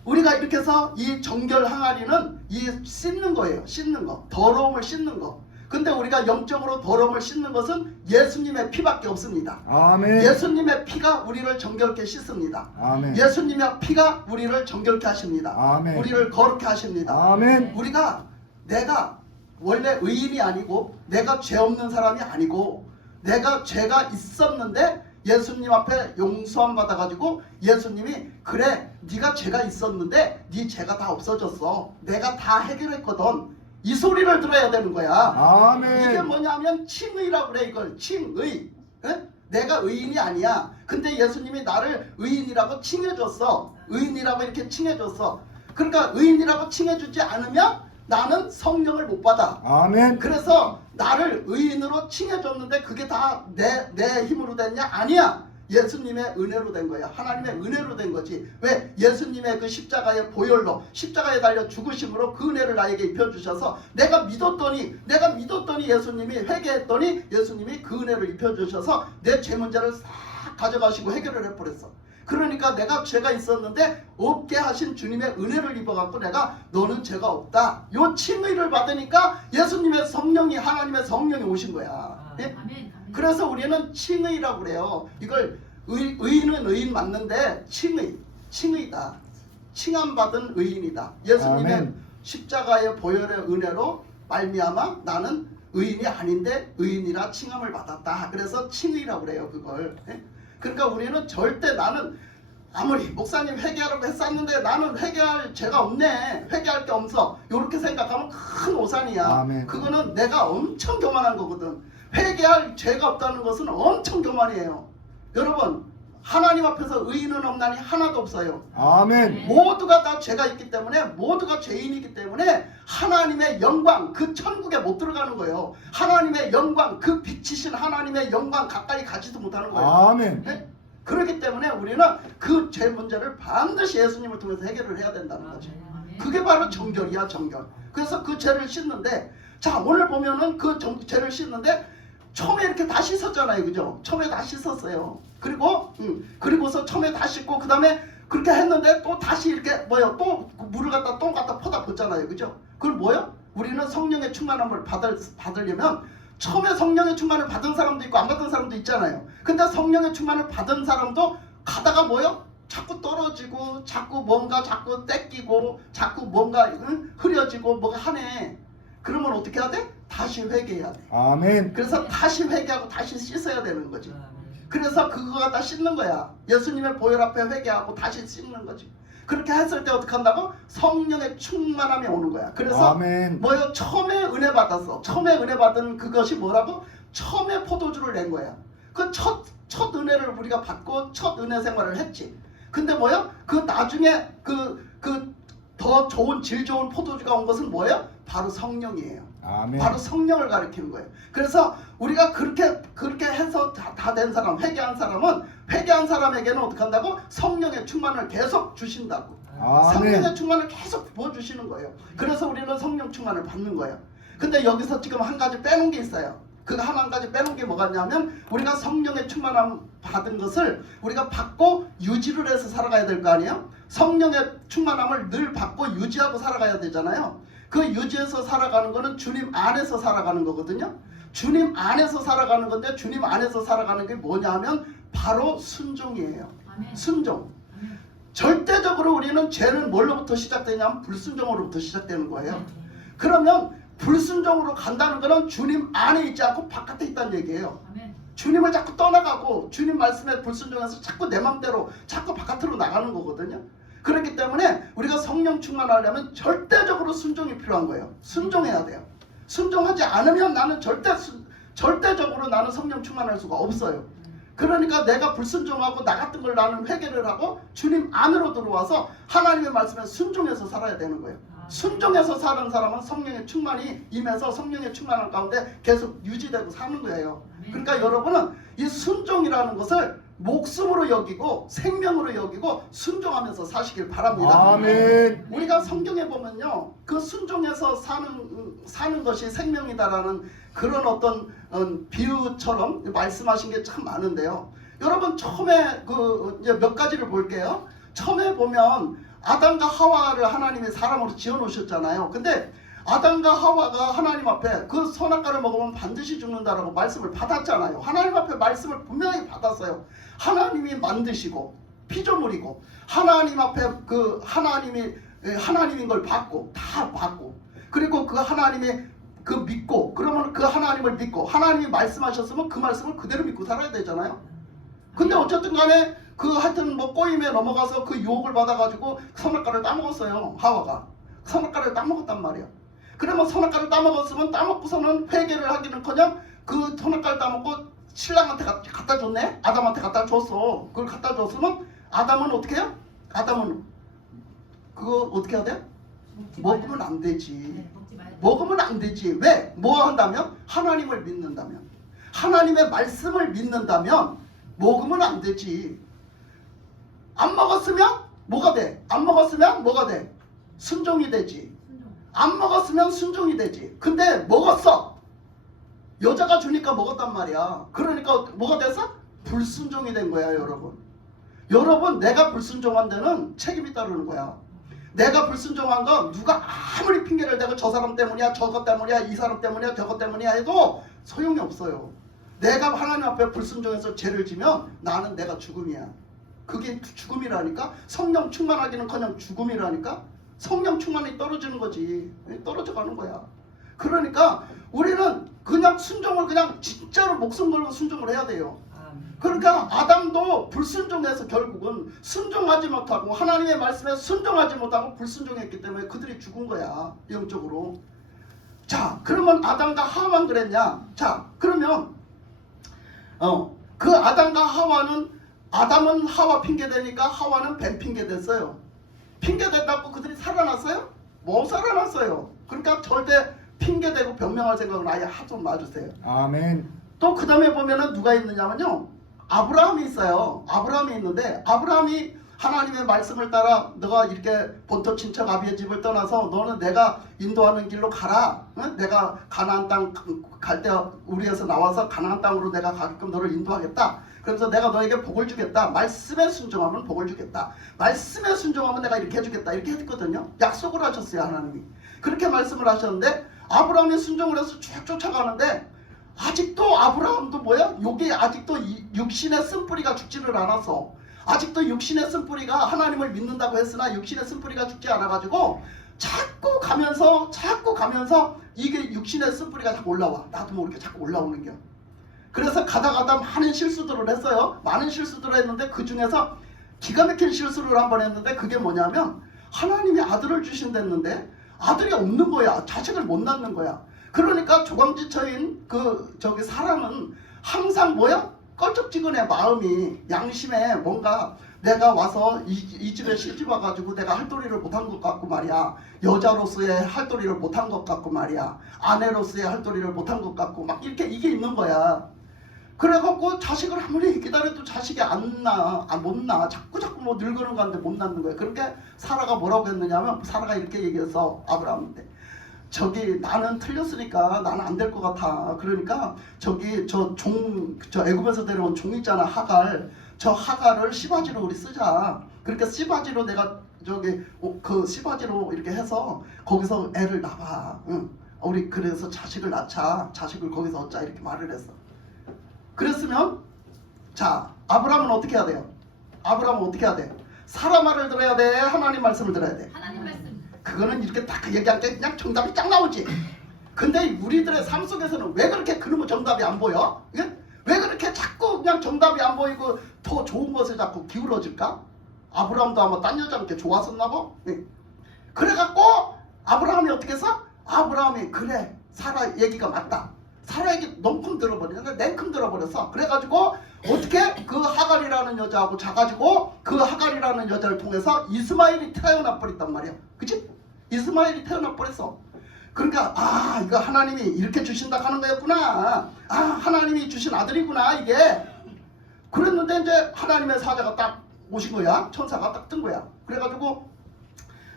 우리가 이렇게 해서 이 정결 항아리는 이 씻는 거예요. 씻는 거, 더러움을 씻는 거. 근데 우리가 영적으로 더러움을 씻는 것은 예수님의 피밖에 없습니다. 아멘. 예수님의 피가 우리를 정결케 씻습니다. 아멘. 예수님의 피가 우리를 정결케 하십니다. 아멘. 우리를 거룩케 하십니다. 아멘. 내가 원래 의인이 아니고 내가 죄 없는 사람이 아니고 내가 죄가 있었는데 예수님 앞에 용서함 받아가지고 예수님이 그래, 네가 죄가 있었는데 네 죄가 다 없어졌어, 내가 다 해결했거든, 이 소리를 들어야 되는 거야. 아멘. 이게 뭐냐면 칭의라고 그래. 이걸 칭의. 에? 내가 의인이 아니야. 근데 예수님이 나를 의인이라고 칭해줬어. 의인이라고 이렇게 칭해줬어. 그러니까 의인이라고 칭해주지 않으면 나는 성령을 못 받아. 아멘. 그래서 나를 의인으로 칭해줬는데 그게 다 내 힘으로 됐냐? 아니야. 예수님의 은혜로 된 거야. 하나님의 은혜로 된 거지. 왜? 예수님의 그 십자가의 보혈로, 십자가에 달려 죽으심으로 그 은혜를 나에게 입혀주셔서 내가 믿었더니 예수님이 회개했더니 예수님이 그 은혜를 입혀주셔서 내 죄 문제를 싹 가져가시고 해결을 해버렸어. 그러니까 내가 죄가 있었는데 없게 하신 주님의 은혜를 입어갖고 내가 너는 죄가 없다, 요 칭의를 받으니까 예수님의 성령이, 하나님의 성령이 오신 거야. 예? 그래서 우리는 칭의라고 그래요. 이걸 의인은 의인 맞는데 칭의다. 칭함받은 의인이다. 예수님의 아멘. 십자가의 보혈의 은혜로 말미암아 나는 의인이 아닌데 의인이라 칭함을 받았다. 그래서 칭의라고 그래요. 그걸. 예? 그러니까 우리는 절대 나는 아무리 목사님 회개하라고 했었는데 나는 회개할 죄가 없네, 회개할 게 없어, 이렇게 생각하면 큰 오산이야. 아멘. 그거는 내가 엄청 교만한 거거든. 회개할 죄가 없다는 것은 엄청 교만이에요. 여러분, 하나님 앞에서 의인은 없나니 하나도 없어요. 아멘. 모두가 다 죄가 있기 때문에, 모두가 죄인이기 때문에 하나님의 영광, 그 천국에 못 들어가는 거예요. 하나님의 영광, 그 빛이신 하나님의 영광 가까이 가지도 못하는 거예요. 아멘. 네? 그렇기 때문에 우리는 그 죄 문제를 반드시 예수님을 통해서 해결을 해야 된다는 거죠. 그게 바로 정결이야, 정결. 그래서 그 죄를 씻는데, 자, 오늘 보면은 그 죄를 씻는데 처음에 이렇게 다 씻었잖아요, 그죠? 처음에 다 씻었어요. 그리고서 처음에 다 씻고 그 다음에 그렇게 했는데 또 다시 이렇게 또 물을 갖다 똥 갖다 퍼다 붓잖아요, 그죠? 그걸 뭐요? 우리는 성령의 충만함을 받으려면 처음에 성령의 충만을 받은 사람도 있고 안 받은 사람도 있잖아요. 근데 성령의 충만을 받은 사람도 가다가 자꾸 떨어지고, 자꾸 뭔가 자꾸 떼끼고, 자꾸 뭔가 흐려지고 뭐가 하네. 그러면 어떻게 해야 돼? 다시 회개해야 돼. 아멘. 그래서 다시 회개하고 다시 씻어야 되는 거지. 그래서 그거 갖다 씻는 거야. 예수님의 보혈 앞에 회개하고 다시 씻는 거지. 그렇게 했을 때 어떻게 한다고? 성령의 충만함이 오는 거야. 그래서 아멘. 처음에 은혜 받았어. 처음에 은혜 받은 그것이 뭐라고? 처음에 포도주를 낸 거야. 그 첫 은혜를 우리가 받고 첫 은혜 생활을 했지. 근데 그 나중에 더 좋은 질 좋은 포도주가 온 것은 뭐예요? 바로 성령이에요. 아멘. 바로 성령을 가리키는 거예요. 그래서 우리가 그렇게 해서 다 된 사람, 회개한 사람은, 회개한 사람에게는 어떻게 한다고? 성령의 충만을 계속 주신다고. 아멘. 성령의 충만을 계속 부어주시는 거예요. 그래서 우리는 성령 충만을 받는 거예요. 근데 여기서 지금 한 가지 빼놓은 게 있어요. 그 한 가지 빼놓은 게 뭐냐면, 우리가 성령의 충만함 받은 것을 우리가 받고 유지를 해서 살아가야 될 거 아니에요? 성령의 충만함을 늘 받고 유지하고 살아가야 되잖아요. 그 유지해서 살아가는 거는 주님 안에서 살아가는 거거든요. 주님 안에서 살아가는 건데, 주님 안에서 살아가는 게 뭐냐 하면 바로 순종이에요. 순종. 절대적으로 우리는 죄는 뭘로부터 시작되냐면 불순종으로부터 시작되는 거예요. 그러면 불순종으로 간다는 거는 주님 안에 있지 않고 바깥에 있다는 얘기예요. 주님을 자꾸 떠나가고 주님 말씀에 불순종해서 자꾸 내 맘대로 자꾸 바깥으로 나가는 거거든요. 그렇기 때문에 우리가 성령 충만하려면 절대적으로 순종이 필요한 거예요. 순종해야 돼요. 순종하지 않으면 나는 절대적으로 나는 성령 충만할 수가 없어요. 그러니까 내가 불순종하고 나 같은 걸 나는 회개를 하고 주님 안으로 들어와서 하나님의 말씀에 순종해서 살아야 되는 거예요. 순종해서 사는 사람은 성령의 충만이 임해서 성령의 충만한 가운데 계속 유지되고 사는 거예요. 그러니까 여러분은 이 순종이라는 것을 목숨으로 여기고 생명으로 여기고 순종하면서 사시길 바랍니다. 아멘. 우리가 성경에 보면요, 그 순종해서 사는 것이 생명이다라는 그런 어떤 비유처럼 말씀하신 게 참 많은데요. 여러분, 처음에 이제 몇 가지를 볼게요. 처음에 보면 아담과 하와를 하나님이 사람으로 지어 놓으셨잖아요. 근데 아담과 하와가 하나님 앞에 그 선악과를 먹으면 반드시 죽는다라고 말씀을 받았잖아요. 하나님 앞에 말씀을 분명히 받았어요. 하나님이 만드시고 피조물이고 하나님 앞에 하나님인 걸 받고 다 받고, 그리고 그 하나님이 믿고, 그러면 그 하나님을 믿고 하나님이 말씀하셨으면 그 말씀을 그대로 믿고 살아야 되잖아요. 근데 어쨌든 간에 하여튼 꼬임에 넘어가서 그 유혹을 받아가지고 선악과를 따먹었어요. 하와가 선악과를 따먹었단 말이야. 그러면 선악과를 따먹었으면 따먹고서는 회개를 하기는커녕 그 선악과를 따먹고 신랑한테 갖다 줬네. 아담한테 갖다 줬어. 그걸 갖다 줬으면 아담은 어떻게 해요? 아담은 그거 어떻게 해야 돼? 먹으면 안 되지. 먹으면 안 되지. 왜? 뭐 한다면? 하나님을 믿는다면, 하나님의 말씀을 믿는다면 먹으면 안 되지. 안 먹었으면 뭐가 돼? 안 먹었으면 뭐가 돼? 순종이 되지. 안 먹었으면 순종이 되지. 근데 먹었어. 여자가 주니까 먹었단 말이야. 그러니까 뭐가 돼서? 불순종이 된 거야, 여러분. 여러분, 내가 불순종한 데는 책임이 따르는 거야. 내가 불순종한 거 누가 아무리 핑계를 대고 저 사람 때문이야, 저것 때문이야, 이 사람 때문이야, 저것 때문이야 해도 소용이 없어요. 내가 하나님 앞에 불순종해서 죄를 지면 나는 내가 죽음이야. 그게 죽음이라니까. 성령 충만하기는커녕 죽음이라니까. 성령 충만이 떨어지는 거지. 떨어져 가는 거야. 그러니까 우리는 그냥 순종을 그냥 진짜로 목숨 걸고 순종을 해야 돼요. 그러니까 아담도 불순종해서 결국은 순종하지 못하고 하나님의 말씀에 순종하지 못하고 불순종했기 때문에 그들이 죽은 거야, 영적으로. 자, 그러면 아담과 하와만 그랬냐? 자, 그러면 그 아담과 하와는, 아담은 하와 핑계대니까 하와는 뱀 핑계댔어요. 핑계댔다고 그들이 살아났어요? 못 살아났어요. 그러니까 절대 핑계대고 변명할 생각은 아예 하지 마주세요. 아멘. 또 그 다음에 보면은 누가 있느냐면요, 아브라함이 있어요. 아브라함이 있는데, 아브라함이 하나님의 말씀을 따라 너가 이렇게 본토 친척 아비의 집을 떠나서 너는 내가 인도하는 길로 가라. 응? 내가 가나안 땅 갈 때 우리에서 나와서 가나안 땅으로 내가 가게끔 너를 인도하겠다. 그래서 내가 너에게 복을 주겠다. 말씀에 순종하면 복을 주겠다. 말씀에 순종하면 내가 이렇게 해주겠다. 이렇게 했거든요. 약속을 하셨어요, 하나님이. 그렇게 말씀을 하셨는데 아브라함이 순종을 해서 쭉 쫓아가는데 아직도 아브라함도 뭐야? 여기 아직도 육신의 쓴뿌리가 죽지를 않았어. 아직도 육신의 쓴뿌리가 하나님을 믿는다고 했으나 육신의 쓴뿌리가 죽지 않아가지고 자꾸 가면서 이게 육신의 쓴뿌리가 자꾸 올라와. 나도 모르게 자꾸 올라오는 겨. 그래서 가다 많은 실수들을 했어요. 많은 실수들을 했는데 그 중에서 기가 막힌 실수를 한번 했는데 그게 뭐냐면 하나님이 아들을 주신댔는데 아들이 없는 거야. 자식을 못 낳는 거야. 그러니까 조광지처인 저기 사람은 항상 뭐야? 껄쩍지근해. 마음이, 양심에 뭔가 내가 와서 이 집에 시집 와가지고 내가 할 도리를 못한 것 같고 말이야. 여자로서의 할 도리를 못한 것 같고 말이야. 아내로서의 할 도리를 못한 것 같고 막 이렇게 이게 있는 거야. 그래갖고 자식을 아무리 기다려도 자식이 안 낳아, 못 낳아. 자꾸 뭐 늙어는 가는데 못 낳는 거야. 그렇게 사라가 뭐라고 했느냐면, 사라가 이렇게 얘기해서 아브라함한테, 저기 나는 틀렸으니까 나는 안 될 것 같아. 그러니까 저기 저 애굽에서 데려온 종 있잖아, 하갈. 저 하갈을 씨바지로 우리 쓰자. 그러니까 씨바지로 내가 저기 그 씨바지로 이렇게 해서 거기서 애를 낳아. 응. 우리 그래서 자식을 낳자. 자식을 거기서 얻자. 이렇게 말을 했어. 그랬으면 자, 아브라함은 어떻게 해야 돼요? 아브라함은 어떻게 해야 돼? 사라 말을 들어야 돼? 하나님 말씀을 들어야 돼? 하나님 말씀. 그거는 이렇게 딱 얘기할 때 그냥 정답이 쫙 나오지. 근데 우리들의 삶 속에서는 왜 그렇게 그놈의 정답이 안 보여? 예? 왜 그렇게 자꾸 그냥 정답이 안 보이고 더 좋은 것에 자꾸 기울어질까? 아브라함도 아마 딴 여자한테 좋았었나 봐. 예. 그래갖고 아브라함이 어떻게 했어? 아브라함이 그래, 사라 얘기가 맞다. 사라 얘기 넘큼 들어버리는데 냉큼 들어버렸어. 그래가지고 어떻게 그 하갈이라는 여자하고 자가지고 그 하갈이라는 여자를 통해서 이스마엘이 태어나 버렸단 말이야. 그치? 이스마엘이 태어나 버렸어. 그러니까 이거 하나님이 이렇게 주신다 하는 거였구나. 하나님이 주신 아들이구나 이게. 그랬는데 이제 하나님의 사자가 딱 오신 거야. 천사가 딱 뜬 거야. 그래가지고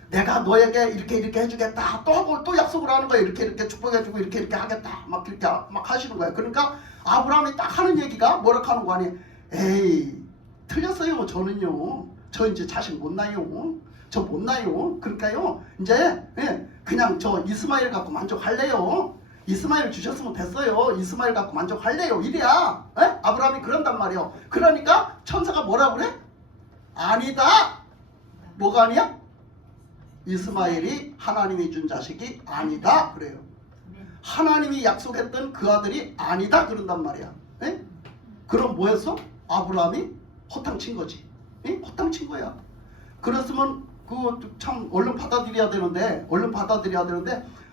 내가 너에게 이렇게 해주겠다. 또 하고 또 약속을 하는 거야. 이렇게 축복해주고 이렇게 하겠다. 막 이렇게 막 하시는 거야. 그러니까 아브라함이 딱 하는 얘기가 뭐라고 하는 거 아니? 에이, 틀렸어요. 저는요. 저 이제 자식 못 낳아요. 저 못 낳아요. 그러니까요. 이제 그냥 저 이스마엘 갖고 만족할래요. 이스마엘 주셨으면 됐어요. 이스마엘 갖고 만족할래요. 이래야 아브라함이 그런단 말이에요. 그러니까 천사가 뭐라고 그래? 아니다. 뭐가 아니야? 이스마엘이 하나님이 준 자식이 아니다 그래요. 하나님이 약속했던 그 아들이 아니다 그런단 말이야. 그럼 뭐였어? 아브라함이 허탕 친 거지. 허탕 친 거야. 그랬으면 그거 참 얼른 받아들여야 되는데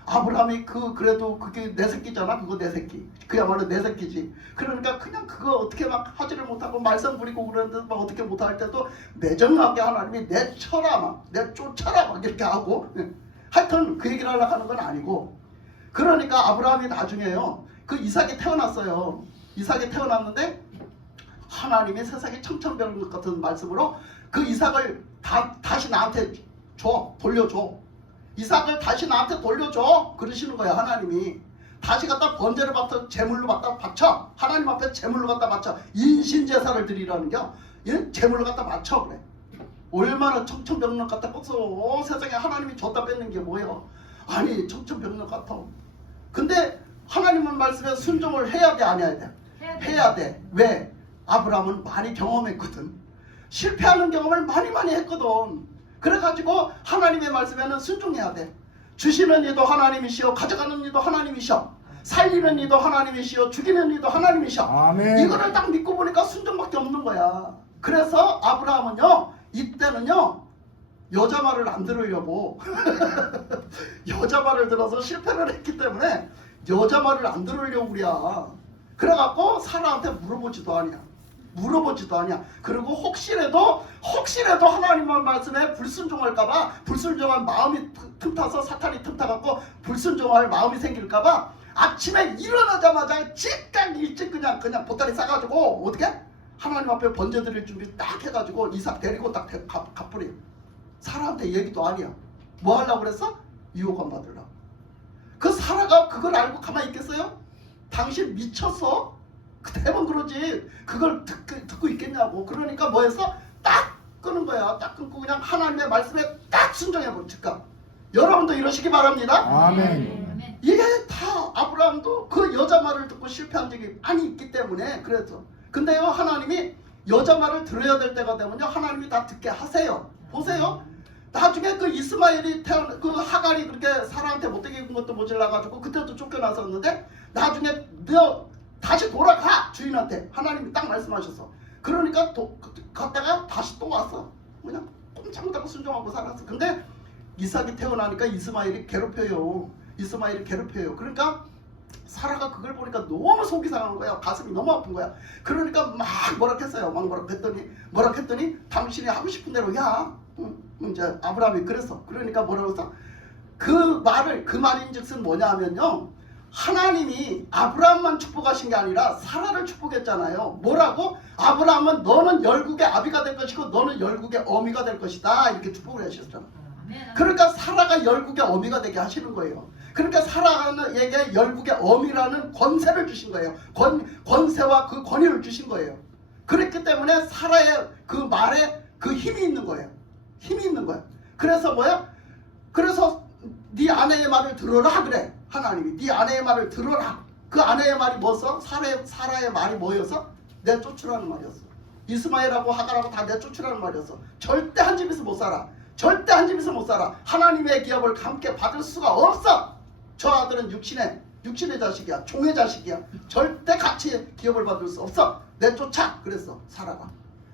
아브라함이 그래도 그게 내 새끼잖아. 그거 내 새끼. 그야말로 내 새끼지. 그러니까 그냥 그거 어떻게 막 하지를 못하고 말썽 부리고 그러는데 막 어떻게 못할 때도 매정하게 하나님이 내쳐라 내쫓아라 막 이렇게 하고 하여튼 그 얘기를 하려고 하는 건 아니고, 그러니까 아브라함이 나중에요 그 이삭이 태어났어요. 이삭이 태어났는데 하나님이 세상에 청천벽력 같은 말씀으로 그 이삭을 다시 나한테 돌려줘. 이삭을 다시 나한테 돌려줘 그러시는 거야. 하나님이 다시 갖다 번제를 받아 제물로 갖다 바쳐. 하나님 앞에 제물로 갖다 바쳐. 인신제사를 드리라는 겨. 제물로 갖다 바쳐. 그래. 얼마나 청천벽력 갖다 꺾어. 세상에 하나님이 줬다 뺏는 게 뭐예요? 아니 청천벽력 같아. 근데 하나님의 말씀에 순종을 해야 돼, 안 해야 돼? 해야 돼. 왜? 아브라함은 많이 경험했거든. 실패하는 경험을 많이 했거든. 그래가지고 하나님의 말씀에는 순종해야 돼. 주시는 이도 하나님이시오, 가져가는 이도 하나님이시오. 살리는 이도 하나님이시요 죽이는 이도 하나님이셔. 아멘. 이거를 딱 믿고 보니까 순종밖에 없는 거야. 그래서 아브라함은요 이때는요 여자 말을 안 들으려고 여자 말을 들어서 실패를 했기 때문에 여자 말을 안 들으려고 그래야. 그래갖고 사라한테 물어보지도 않냐. 그리고 혹시라도 하나님 말씀에 불순종할까봐, 불순종한 마음이 틈타서 사탄이 틈타갖고 불순종할 마음이 생길까봐 아침에 일어나자마자 찌깍 일찍 그냥 보따리 싸가지고 어떻게 하나님 앞에 번제드릴 준비 딱 해가지고 이삭 데리고 딱 가버려. 사라한테 얘기도 아니야. 뭐 하려고 그랬어? 유혹만 받으려고. 그 사라가 그걸 알고 가만히 있겠어요? 당신 미쳤어? 대번 그러지. 그걸 듣고 있겠냐고. 그러니까 뭐 했어? 딱 끄는 거야. 딱 끊고 그냥 하나님의 말씀에 딱 순종해버려. 즉각. 여러분도 이러시기 바랍니다. 아멘. 이게 다 아브라함도 그 여자 말을 듣고 실패한 적이 많이 있기 때문에 그래서. 근데요 하나님이 여자 말을 들어야 될 때가 되면요 하나님이 다 듣게 하세요. 보세요. 나중에 그 이스마엘이 그 하갈이 그렇게 사라한테 못되게 입은 것도 모질라가지고 그때도 쫓겨나섰는데 나중에 너 다시 돌아가 주인한테 하나님이 딱 말씀하셨어. 그러니까 갔다가 다시 또 왔어. 그냥 꼼짝못하고 순종하고 살았어. 근데 이삭이 태어나니까 이스마엘이 괴롭혀요. 그러니까 사라가 그걸 보니까 너무 속이 상한 거야. 가슴이 너무 아픈 거야. 그러니까 막 뭐라 했더니 당신이 하고 싶은 대로 야. 이제 아브라함이 그랬어. 그러니까 뭐라고 했어? 그 말인즉슨 뭐냐 하면요. 하나님이 아브라함만 축복하신 게 아니라 사라를 축복했잖아요. 뭐라고? 아브라함은 너는 열국의 아비가 될 것이고 너는 열국의 어미가 될 것이다. 이렇게 축복을 하셨잖아. 그러니까 사라가 열국의 어미가 되게 하시는 거예요. 그러니까 사라에게 열국의 어미라는 권세를 주신 거예요. 권세와 그 권위를 주신 거예요. 그랬기 때문에 사라의 그 말에 그 힘이 있는 거예요. 그래서 뭐야? 그래서 네 아내의 말을 들어라 그래. 하나님이 네 아내의 말을 들어라. 그 아내의 말이 뭐였어? 사라의 말이 뭐였어? 내쫓으라는 말이었어. 이스마엘하고 하갈하고 다 내쫓으라는 말이었어. 절대 한 집에서 못 살아. 하나님의 기업을 함께 받을 수가 없어. 저 아들은 육신의 자식이야. 종의 자식이야. 절대 같이 기업을 받을 수 없어. 내쫓아. 그랬어 사라가.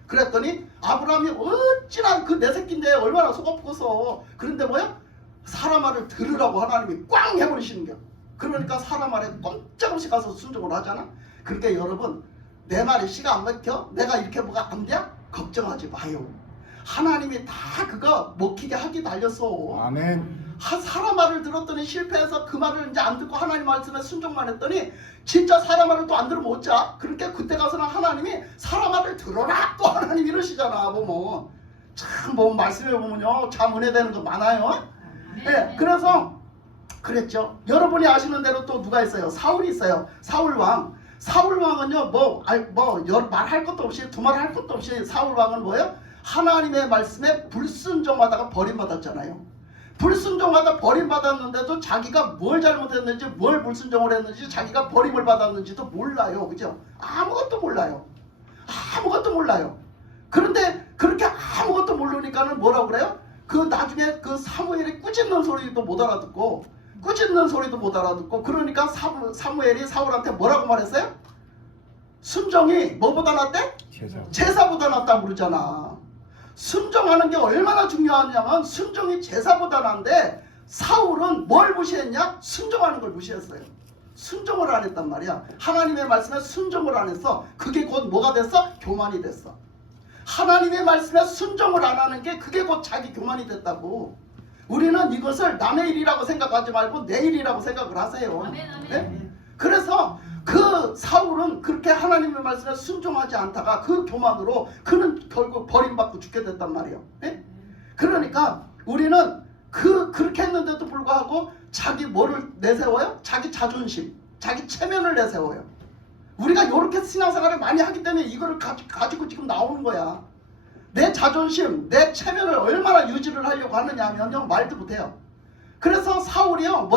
그랬더니 아브라함이 어찌나 그 내 새끼인데 얼마나 속 아프겠어. 그런데 뭐야? 사라 말을 들으라고 하나님이 꽝 해버리시는 거야. 그러니까 사라 말에 꼼짝없이 가서 순종을 하잖아. 그러니까 여러분 내 말이 씨가 안 먹혀? 내가 이렇게 뭐가 안 돼? 걱정하지 마요. 하나님이 다 그거 먹히게 하기 달렸어. 아멘. 사라 말을 들었더니 실패해서 그 말을 이제 안 듣고 하나님 말씀에 순종만 했더니 진짜 사라 말을 또 안 들으면 어쩌? 그러니까 그때 가서는 하나님이 사라 말을 들어라 또 하나님 이러시잖아. 보면 참 보면 말씀해 보면요 참 은혜되는 거 많아요. 네, 그래서 그랬죠. 여러분이 아시는 대로 또 누가 있어요? 사울이 있어요. 사울왕은요 말할 것도 없이 두말할 것도 없이 사울왕은 뭐예요? 하나님의 말씀에 불순종하다가 버림받았잖아요. 불순종하다 버림받았는데도 자기가 뭘 잘못했는지 뭘 불순종을 했는지 자기가 버림을 받았는지도 몰라요. 그죠? 아무것도 몰라요. 그런데 그렇게 아무것도 모르니까는 뭐라고 그래요? 그 나중에 그 사무엘이 꾸짖는 소리도 못 알아듣고 그러니까 사무엘이 사울한테 뭐라고 말했어요? 순종이 뭐보다 낫대? 제사보다 낫다고 그러잖아. 순종하는 게 얼마나 중요하냐면 순종이 제사보다 난데 사울은 뭘 무시했냐? 순종하는 걸 무시했어요. 순종을 안 했단 말이야. 하나님의 말씀에 순종을 안 했어. 그게 곧 뭐가 됐어? 교만이 됐어. 하나님의 말씀에 순종을 안 하는 게 그게 곧 자기 교만이 됐다고. 우리는 이것을 남의 일이라고 생각하지 말고 내 일이라고 생각을 하세요. 아멘. 네? 그래서 그 사울은 그렇게 하나님의 말씀에 순종하지 않다가 그 교만으로 그는 결국 버림받고 죽게 됐단 말이에요. 네? 그러니까 우리는 그렇게 했는데도 불구하고 자기 뭐를 내세워요? 자기 자존심, 자기 체면을 내세워요. 우리가 이렇게 신앙생활을 많이 하기 때문에 이거를 가지고 지금 나오는 거야. 내 자존심, 내 체면을 얼마나 유지를 하려고 하느냐 하면요 말도 못해요. 그래서 사울이요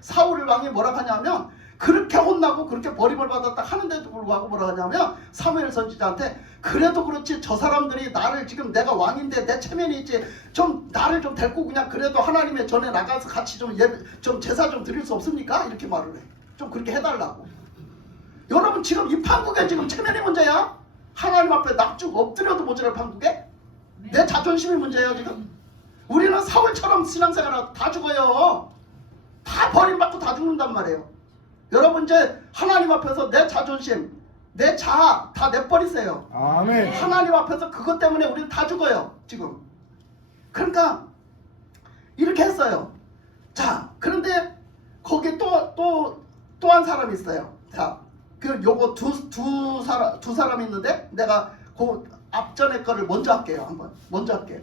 사울 왕이 뭐라고 하냐면 그렇게 혼나고 그렇게 버림을 받았다 하는데도 불구하고 뭐라고 하냐면 사무엘 선지자한테 그래도 그렇지 저 사람들이 나를 지금 내가 왕인데 내 체면이 있지 좀 나를 좀 데리고 그냥 그래도 하나님의 전에 나가서 같이 좀 제사 좀 드릴 수 없습니까? 이렇게 말을 해. 좀 그렇게 해달라고. 여러분 지금 이 판국에 지금 체면이 문제야? 하나님 앞에 납죽 엎드려도 모자랄 판국에? 내 자존심이 문제예요 지금? 우리는 사울처럼 신앙생활하다 다 죽어요. 다 버림받고 다 죽는단 말이에요. 여러분 이제 하나님 앞에서 내 자존심, 내 자아 다 내버리세요. 아멘. 하나님 앞에서 그것 때문에 우리는 다 죽어요 지금. 그러니까 이렇게 했어요. 자, 그런데 거기에 또 한 사람이 있어요. 자, 그 요거 두 사람이 있는데 내가 그 앞전에 거를 먼저 할게요. 한번 먼저 할게요.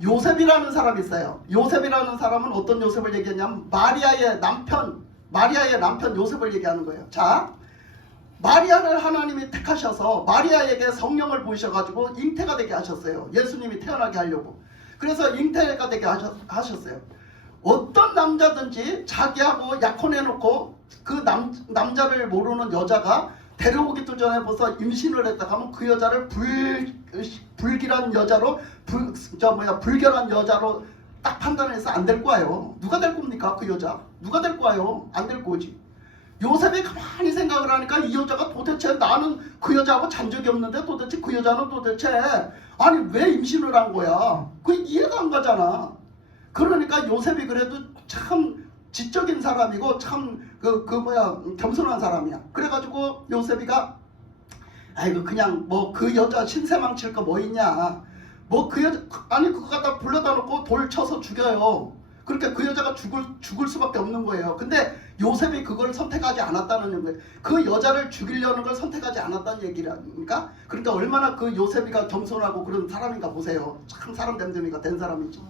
요셉이라는 사람이 있어요. 요셉이라는 사람은 어떤 요셉을 얘기했냐면 마리아의 남편 요셉을 얘기하는 거예요. 자, 마리아를 하나님이 택하셔서 마리아에게 성령을 부으셔가지고 잉태가 되게 하셨어요. 예수님이 태어나게 하려고. 그래서 잉태가 되게 하셨어요. 어떤 남자든지 자기하고 약혼해놓고 그 남자를 모르는 여자가 데려오기도 전에 벌써 임신을 했다 하면 그 여자를 불길한 여자로 불결한 여자로 딱 판단해서 안 될 거예요. 누가 될 겁니까? 그 여자 누가 될 거예요? 안 될 거지. 요셉이 가만히 생각을 하니까 이 여자가 도대체 나는 그 여자하고 잔 적이 없는데 도대체 그 여자는 도대체 아니 왜 임신을 한 거야? 그 이해가 안 가잖아. 그러니까 요셉이 그래도 참 지적인 사람이고 참 겸손한 사람이야. 그래가지고 요셉이가 아이고 그냥 뭐 그 여자 신세 망칠 거 뭐 있냐. 뭐 그 여자 아니 그거 갖다 불러다 놓고 돌 쳐서 죽여요. 그러니까 그 여자가 죽을 수밖에 없는 거예요. 근데 요셉이 그걸 선택하지 않았다는 거예요. 그 여자를 죽이려는 걸 선택하지 않았다는 얘기라니까. 그러니까 얼마나 그 요셉이가 겸손하고 그런 사람인가 보세요. 참 사람 됨됨이가 된 사람이지.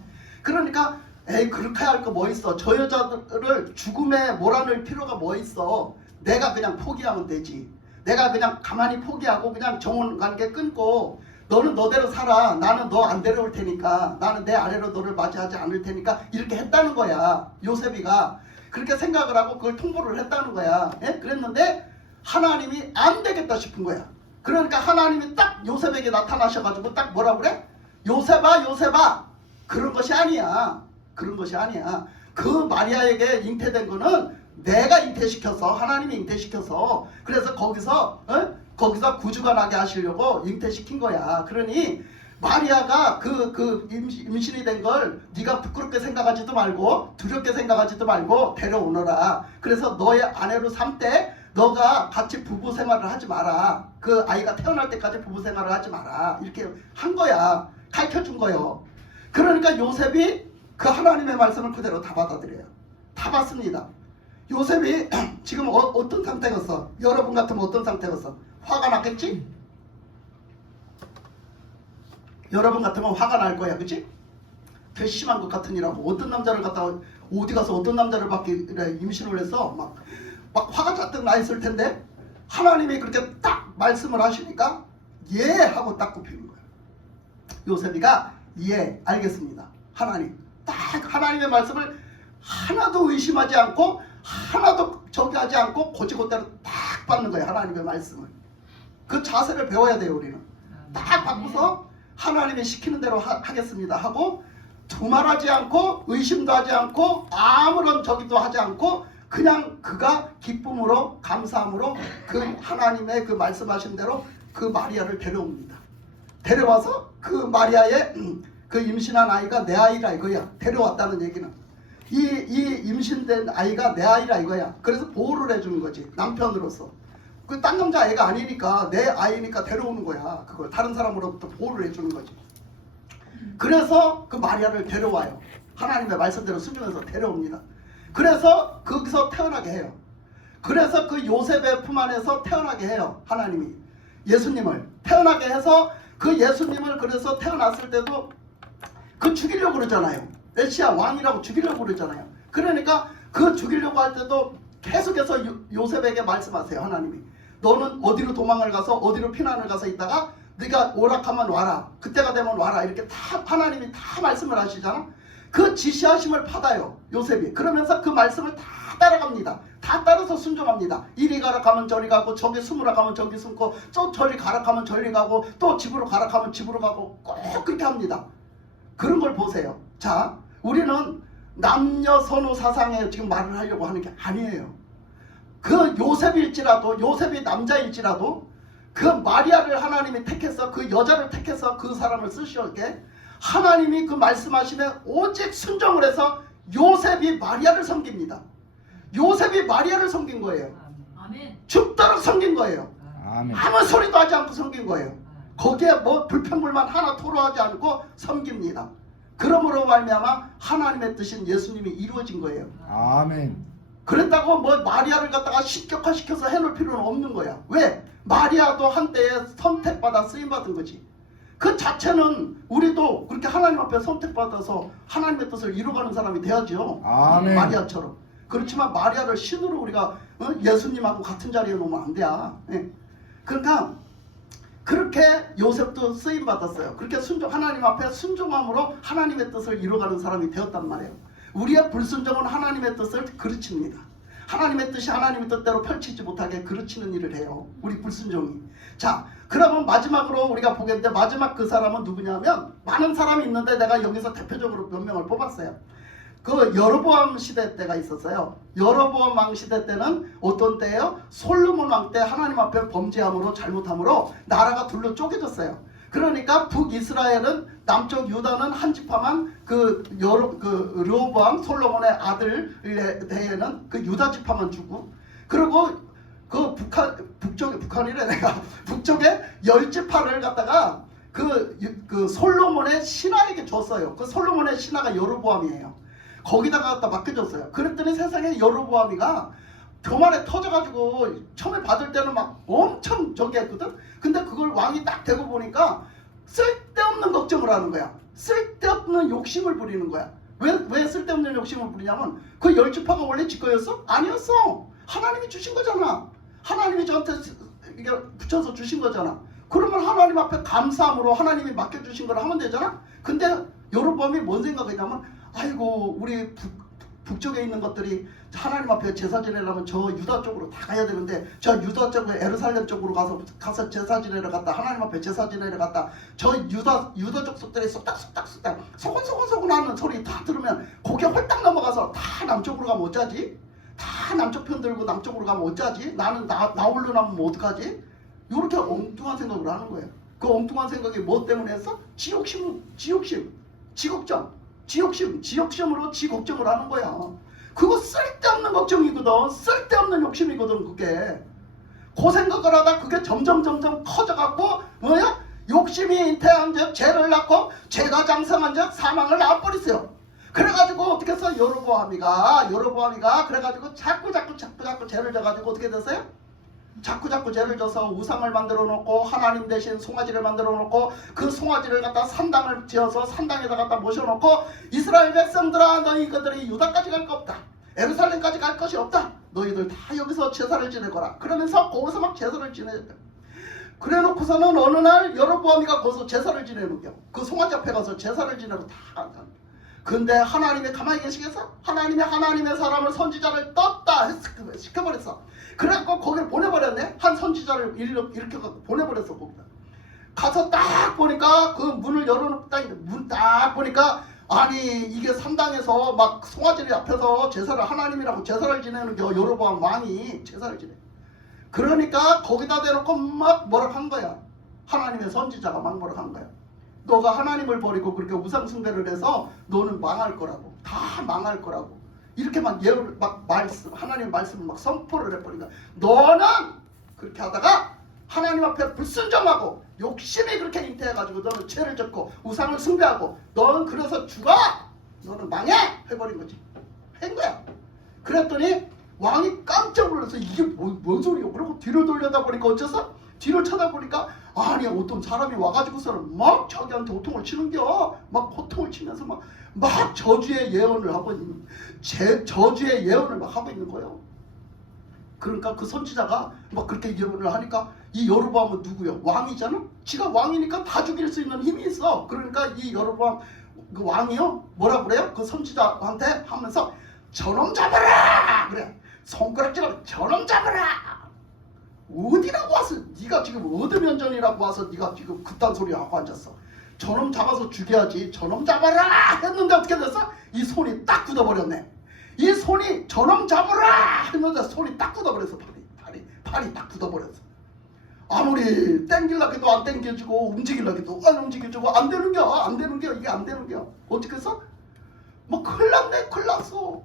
그러니까 에이 그렇게 할 거 뭐 있어. 저 여자들을 죽음에 몰아넣을 필요가 뭐 있어. 내가 그냥 포기하면 되지. 내가 그냥 가만히 포기하고 그냥 정혼관계 끊고 너는 너대로 살아. 나는 너 안 데려올 테니까. 나는 내 아래로 너를 맞이하지 않을 테니까. 이렇게 했다는 거야. 요셉이가. 그렇게 생각을 하고 그걸 통보를 했다는 거야. 예? 그랬는데 하나님이 안 되겠다 싶은 거야. 그러니까 하나님이 딱 요셉에게 나타나셔가지고 딱 뭐라 그래? 요셉아 요셉아 그런 것이 아니야. 그런 것이 아니야. 그 마리아에게 잉태된 거는 내가 잉태시켜서 하나님이 잉태시켜서 그래서 거기서 구주가 나게 하시려고 잉태시킨 거야. 그러니 마리아가 그 임신이 된 걸 네가 부끄럽게 생각하지도 말고 두렵게 생각하지도 말고 데려오너라. 그래서 너의 아내로 삼되 너가 같이 부부 생활을 하지 마라. 그 아이가 태어날 때까지 부부 생활을 하지 마라. 이렇게 한 거야. 가르쳐준 거예요. 그러니까 요셉이 그 하나님의 말씀을 그대로 다 받아들여요. 다 받습니다. 요셉이 지금 어떤 상태겠어? 여러분 같으면 어떤 상태겠어? 화가 났겠지? 여러분 같으면 화가 날 거야, 그치? 괘씸한 것 같으니라고. 어떤 남자를 갖다가 어디 가서 어떤 남자를 받기래 임신을 해서 막 화가 잔뜩 나 있을 텐데 하나님이 그렇게 딱 말씀을 하시니까 예 하고 딱 굽히는 거야. 요셉이가 예 알겠습니다. 하나님 딱 하나님의 말씀을 하나도 의심하지 않고 하나도 저기 하지 않고 고지고대로 딱 받는 거예요. 하나님의 말씀을. 그 자세를 배워야 돼요. 우리는 딱 받고서 하나님이 시키는 대로 하겠습니다 하고 두말하지 않고 의심도 하지 않고 아무런 저기도 하지 않고 그냥 그가 기쁨으로 감사함으로 그 하나님의 그 말씀하신 대로 그 마리아를 데려옵니다. 데려와서 그 마리아의 그 임신한 아이가 내 아이라 이거야. 데려왔다는 얘기는 이 임신된 아이가 내 아이라 이거야. 그래서 보호를 해주는 거지. 남편으로서. 그 딴 남자 아이가 아니니까 내 아이니까 데려오는 거야. 그걸 다른 사람으로부터 보호를 해주는 거지. 그래서 그 마리아를 데려와요. 하나님의 말씀대로 순종해서 데려옵니다. 그래서 거기서 태어나게 해요. 그래서 그 요셉의 품 안에서 태어나게 해요. 하나님이 예수님을 태어나게 해서 그 예수님을 그래서 태어났을 때도 그 죽이려고 그러잖아요. 메시아 왕이라고 죽이려고 그러잖아요. 그러니까 그 죽이려고 할 때도 계속해서 요셉에게 말씀하세요. 하나님이 너는 어디로 도망을 가서 어디로 피난을 가서 있다가 네가 오락하면 와라. 그때가 되면 와라. 이렇게 다 하나님이 다 말씀을 하시잖아. 그 지시하심을 받아요. 요셉이. 그러면서 그 말씀을 다 따라갑니다. 다 따라서 순종합니다. 이리 가라 가면 저리 가고 저기 숨으라 가면 저기 숨고 또 저리 가라 가면 저리 가고 또 집으로 가라 가면 집으로 가고 꼭 그렇게 합니다. 그런 걸 보세요. 자, 우리는 남녀 선호 사상에 지금 말을 하려고 하는 게 아니에요. 그 요셉일지라도, 요셉이 남자일지라도 그 마리아를 하나님이 택해서, 그 여자를 택해서 그 사람을 쓰시었게 하나님이 그 말씀하심에 오직 순종을 해서 요셉이 마리아를 섬깁니다. 요셉이 마리아를 섬긴 거예요. 아멘. 죽도록 섬긴 거예요. 아멘. 아무 소리도 하지 않고 섬긴 거예요. 거기에 뭐 불평불만 하나 토로하지 않고 섬깁니다. 그러므로 말미암아 하나님의 뜻인 예수님이 이루어진 거예요. 아멘. 그랬다고 뭐 마리아를 갖다가 신격화시켜서 해놓을 필요는 없는 거야. 왜? 마리아도 한때에 선택받아 쓰임받은 거지. 그 자체는 우리도 그렇게 하나님 앞에 선택받아서 하나님의 뜻을 이루어가는 사람이 돼야죠. 아멘. 마리아처럼. 그렇지만 마리아를 신으로 우리가 예수님하고 같은 자리에 놓으면 안 돼요. 예. 그러니까 그렇게 요셉도 쓰임받았어요. 그렇게 하나님 앞에 순종함으로 하나님의 뜻을 이루어가는 사람이 되었단 말이에요. 우리의 불순종은 하나님의 뜻을 그르칩니다. 하나님의 뜻이 하나님의 뜻대로 펼치지 못하게 그르치는 일을 해요. 우리 불순종이. 자, 그러면 마지막으로 우리가 보겠는데, 마지막 그 사람은 누구냐면, 많은 사람이 있는데 내가 여기서 대표적으로 몇 명을 뽑았어요. 그 여로보암 시대 때가 있었어요. 여로보암 왕 시대 때는 어떤 때예요? 솔로몬 왕 때 하나님 앞에 범죄함으로, 잘못함으로 나라가 둘로 쪼개졌어요. 그러니까 북이스라엘은, 남쪽 유다는 한 지파만, 르호보암 솔로몬의 아들 대에는 그 유다 지파만 주고, 그리고 그 북쪽에 내가 북쪽에 10지파를 갖다가 그 솔로몬의 신하에게 줬어요. 그 솔로몬의 신하가 여로보암이에요. 거기다가 갖다 맡겨줬어요. 그랬더니 세상에 여로보암이가 교만에 터져가지고 처음에 받을 때는 막 엄청 저기 했거든. 근데 그걸 왕이 딱 되고 보니까 쓸데없는 걱정을 하는 거야. 쓸데없는 욕심을 부리는 거야. 왜 쓸데없는 욕심을 부리냐면, 그 10지파가 원래 지 거였어? 아니었어. 하나님이 주신 거잖아. 하나님이 저한테 이게 붙여서 주신 거잖아. 그러면 하나님 앞에 감사함으로 하나님이 맡겨주신 걸 하면 되잖아. 근데 여로보암이 뭔 생각했냐면, 아이고 우리 북쪽에 있는 것들이 하나님 앞에 제사 지내려면 저 유다 쪽으로 다 가야 되는데, 저 유다 쪽으로 에루살렘 쪽으로 가서 제사 지내러 갔다, 하나님 앞에 제사 지내러 갔다, 저 유다족 속들이 쏙닥 소곤소곤 하는 소리 다 들으면 고개 홀딱 넘어가서 다 남쪽으로 가면 어쩌지? 다 남쪽 편 들고 남쪽으로 가면 어쩌지? 나는 나 홀로 남으면 어떡하지? 이렇게 엉뚱한 생각을 하는 거예요. 그 엉뚱한 생각이 뭐 때문에 했어? 지욕심, 지욕심으로 지 걱정을 하는 거야. 그거 쓸데없는 걱정이거든. 쓸데없는 욕심이거든. 그게 그 생각을 하다 그게 점점 커져갖고 뭐야? 욕심이 잉태한 즉 죄를 낳고, 죄가 장성한 즉 사망을 낳아버렸어요. 그래가지고 어떻게 했어? 여로보암이가 그래가지고 자꾸 죄를 져가지고 어떻게 됐어요? 자꾸 죄를 져서 우상을 만들어 놓고, 하나님 대신 송아지를 만들어 놓고, 그 송아지를 갖다 산당을 지어서 산당에다 갖다 모셔놓고, 이스라엘 백성들아, 너희들이 유다까지 갈 거 없다, 에루살렘까지 갈 것이 없다, 너희들 다 여기서 제사를 지내거라. 그러면서 거기서 막 제사를 지내자. 그래 놓고서는 어느 날 여로보암이가 거기서 제사를 지내는겨. 그 송아지 앞에 가서 제사를 지내고 다 간다. 근데 하나님이 가만히 계시겠어? 하나님의 사람을, 선지자를 떴다 시켜버렸어. 그래갖고 거기를 보내버렸네. 한 선지자를 이렇게 보내버렸어. 거기다 가서 딱 보니까 그 문을 열어놓고 문 딱 보니까, 아니 이게 산당에서 막 송아지 앞에서 제사를, 하나님이라고 제사를 지내는 게 여로보암 왕이 제사를 지내. 그러니까 거기다 대놓고 막 뭐라 한 거야. 하나님의 선지자가 막 뭐라 한 거야. 너가 하나님을 버리고 그렇게 우상 숭배를 해서 너는 망할 거라고, 다 망할 거라고, 이렇게 막 예언을 하나님 말씀을 막 선포를 해버리니까, 너는 그렇게 하다가 하나님 앞에 불순종하고 욕심이 그렇게 잉태해가지고 너는 죄를 졌고 우상을 숭배하고, 너는 그래서 죽어, 너는 망해 해버린 거지. 한 거야. 그랬더니 왕이 깜짝 놀라서 이게 뭔 소리야? 그러고 뒤를 돌려다 보니까 어째서? 뒤를 쳐다보니까, 아니 어떤 사람이 와가지고서는 막 자기한테 호통을 치는겨. 막 호통을 치면서 막 저주의 예언을 하고 있는, 저주의 예언을 막 하고 있는 거예요. 그러니까 그 선지자가 막 그렇게 예언을 하니까, 이 여로보암은 누구요? 왕이잖아. 지가 왕이니까 다 죽일 수 있는 힘이 있어. 그러니까 이 여로보암 그 왕이요, 뭐라 그래요? 그 선지자한테 하면서 저놈 잡아라 그래. 손가락질하고 저놈 잡아라. 어디라고 와서, 네가 지금 어디 면전이라고 와서 네가 지금 그딴 소리 하고 앉았어. 저놈 잡아서 죽여야지. 저놈 잡아라 했는데 어떻게 됐어? 이 손이 딱 굳어버렸네. 이 손이 저놈 잡으라 했는데 손이 딱 굳어버렸어. 팔이 딱 굳어버렸어. 아무리 땡기려고 해도 안 땡겨지고 움직이려고 해도 안 움직여지고 안 되는겨 이게 안 되는겨. 어떻게 해서 뭐 큰일 났어.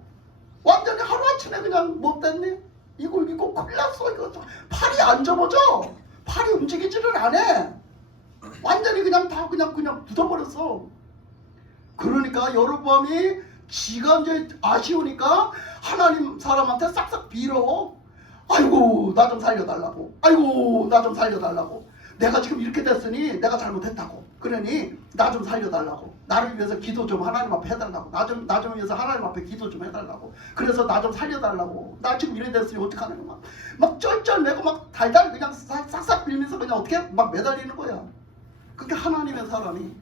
완전히 하루아침에 그냥 못 됐네. 이거 큰일 났어. 이거 팔이 안 접어져. 팔이 움직이지를 않아. 완전히 그냥 다 그냥 굳어버렸어. 그러니까 여로보암이 지가 이제 아쉬우니까 하나님 사람한테 싹싹 빌어. 아이고 나 좀 살려달라고. 아이고 나 좀 살려달라고. 내가 지금 이렇게 됐으니 내가 잘못했다고. 그러니 나 좀 살려달라고. 나를 위해서 기도 좀 하나님 앞에 해달라고. 나 좀 위해서 하나님 앞에 기도 좀 해달라고. 그래서 나 좀 살려달라고. 나 지금 이래 됐으니 어떡하는 거야. 막 쩔쩔매고 막 달달 그냥 싹싹 빌면서 그냥 어떻게 막 매달리는 거야. 그게 하나님의 사람이.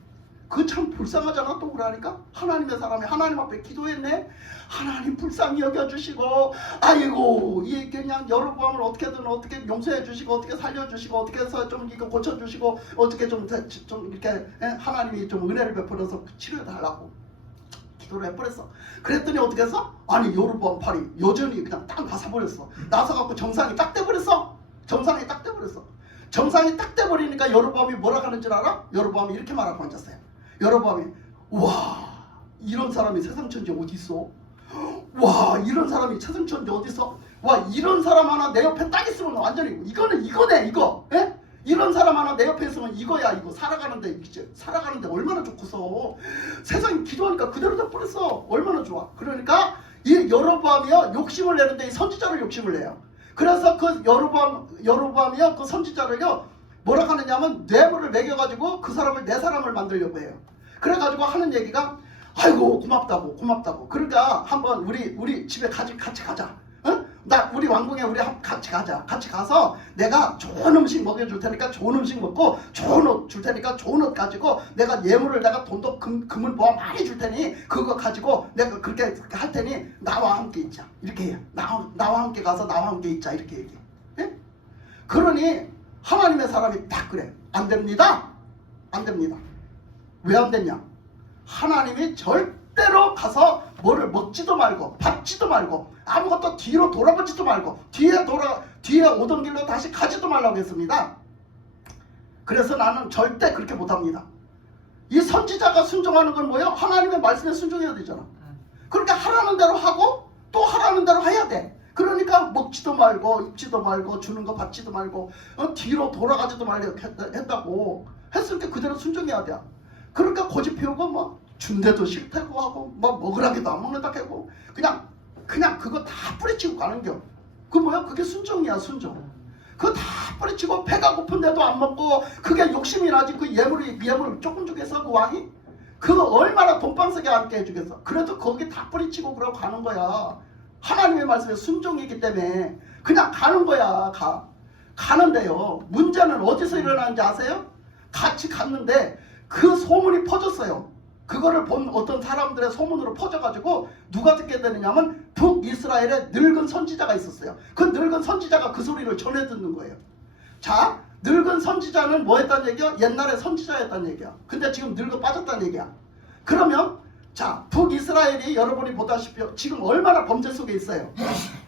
그 참 불쌍하잖아. 또 그러니까 하나님의 사람이 하나님 앞에 기도했네. 하나님 불쌍히 여겨주시고 아이고 이 그냥 여로보암을 어떻게든 어떻게 용서해 주시고 어떻게 살려주시고 어떻게 해서 좀 이거 고쳐주시고 어떻게 좀 이렇게 하나님이 좀 은혜를 베풀어서 치료해달라고 기도를 해버렸어. 그랬더니 어떻게 했어? 아니 여로보암 팔이 여전히 그냥 딱 나서버렸어. 나서갖고 정상이 딱 돼버렸어. 정상이 딱 돼버리니까 여로보암이 뭐라 하는 줄 알아? 여로보암이 이렇게 말하고 앉았어요. 여로보암이 와 이런 사람이 세상천지 어디 있어? 와 이런 사람이 세상천지 어디 있어? 와 이런 사람 하나 내 옆에 딱 있으면 완전히 이거네 이거. 에? 이런 사람 하나 내 옆에 있으면 이거야 이거. 살아가는데 얼마나 좋고서 세상에 기도하니까 그대로 돼버렸어. 얼마나 좋아. 그러니까 이 여로보암이요 욕심을 내는데 이 선지자를 욕심을 내요. 그래서 그 여로보암이요 그 선지자를요 뭐라 하느냐면 뇌물을 매겨가지고 그 사람을 내 사람을 만들려고 해요. 그래가지고 하는 얘기가 아이고 고맙다고. 그러니까 한번 우리 집에 같이 가자. 어? 우리 왕궁에 우리 같이 가자. 같이 가서 내가 좋은 음식 먹여줄 테니까 좋은 음식 먹고 좋은 옷 줄 테니까 좋은 옷 가지고 내가 예물을 내가 돈도 금은 모아 많이 줄 테니 그거 가지고 내가 그렇게 할 테니 나와 함께 있자. 이렇게 해요. 나와 함께 가서 나와 함께 있자. 이렇게 얘기해. 예? 그러니 하나님의 사람이 딱 그래. 안 됩니다. 왜 안 됐냐? 하나님이 절대로 가서 뭐를 먹지도 말고 받지도 말고 아무것도 뒤로 돌아보지도 말고 뒤에 오던 길로 다시 가지도 말라고 했습니다. 그래서 나는 절대 그렇게 못합니다. 이 선지자가 순종하는 건 뭐예요? 하나님의 말씀에 순종해야 되잖아. 그러니까 하라는 대로 하고 또 하라는 대로 해야 돼. 그러니까 먹지도 말고 입지도 말고 주는 거 받지도 말고 뒤로 돌아가지도 말고 했다고 했으니까 그대로 순종해야 돼. 그러니까 고집 피우고 뭐 준대도 싫다고 하고 뭐 먹으라기도 안 먹는다 하고 그냥 그거 다 뿌리치고 가는겨. 그 뭐야? 그게 순종이야. 순종. 그거 다 뿌리치고 배가 고픈데도 안 먹고 그게 욕심이 나지. 그 예물 조금 주겠어 그 왕이? 그거 얼마나 돈방석에 앉게 해주겠어. 그래도 거기 다 뿌리치고 그러고 가는 거야. 하나님의 말씀에 순종이기 때문에 그냥 가는 거야. 가는데요. 문제는 어디서 일어나는지 아세요? 같이 갔는데 그 소문이 퍼졌어요. 그거를 본 어떤 사람들의 소문으로 퍼져가지고 누가 듣게 되느냐면 북이스라엘에 늙은 선지자가 있었어요. 그 늙은 선지자가 그 소리를 전해 듣는 거예요. 자, 늙은 선지자는 뭐 했다는 얘기야? 옛날에 선지자였다는 얘기야. 근데 지금 늙어 빠졌다는 얘기야. 그러면 자, 북이스라엘이 여러분이 보다시피 지금 얼마나 범죄 속에 있어요.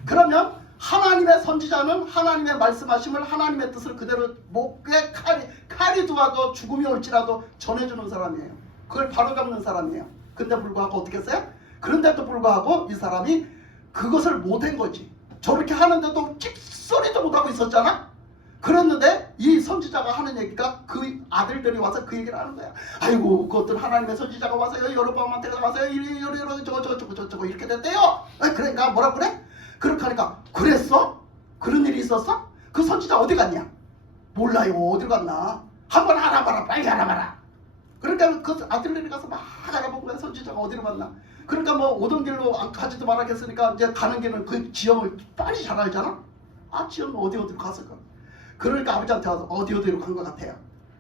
그러면 하나님의 선지자는 하나님의 말씀하심을 하나님의 뜻을 그대로 목에 칼이 두어도 죽음이 올지라도 전해주는 사람이에요. 그걸 바로잡는 사람이에요. 근데 불구하고 어떻게 했어요? 그런데도 불구하고 이 사람이 그것을 못한 거지. 저렇게 하는데도 찍소리도 못하고 있었잖아. 그랬는데 이 선지자가 하는 얘기가 그 아들들이 와서 그 얘기를 하는 거야. 아이고 그 어떤 하나님의 선지자가 와서요 여로보암한테 와서요 이러이러 저거 이렇게 됐대요. 그러니까 뭐라 그래? 그렇게 하니까 그랬어? 그런 일이 있었어? 그 선지자 어디 갔냐? 몰라요. 어디 갔나? 한번 알아봐라. 빨리 알아봐라. 그러니까 그 아들들이 가서 막 알아본 거야. 선지자가 어디로 갔나? 그러니까 뭐 오던 길로 가지도 말았겠으니까 이제 가는 길은 그 지형을 빨리 잘 알잖아. 아 지형 어디로 갔을까? 그러니까 아버지한테 와서 어디로 간 것 같아요.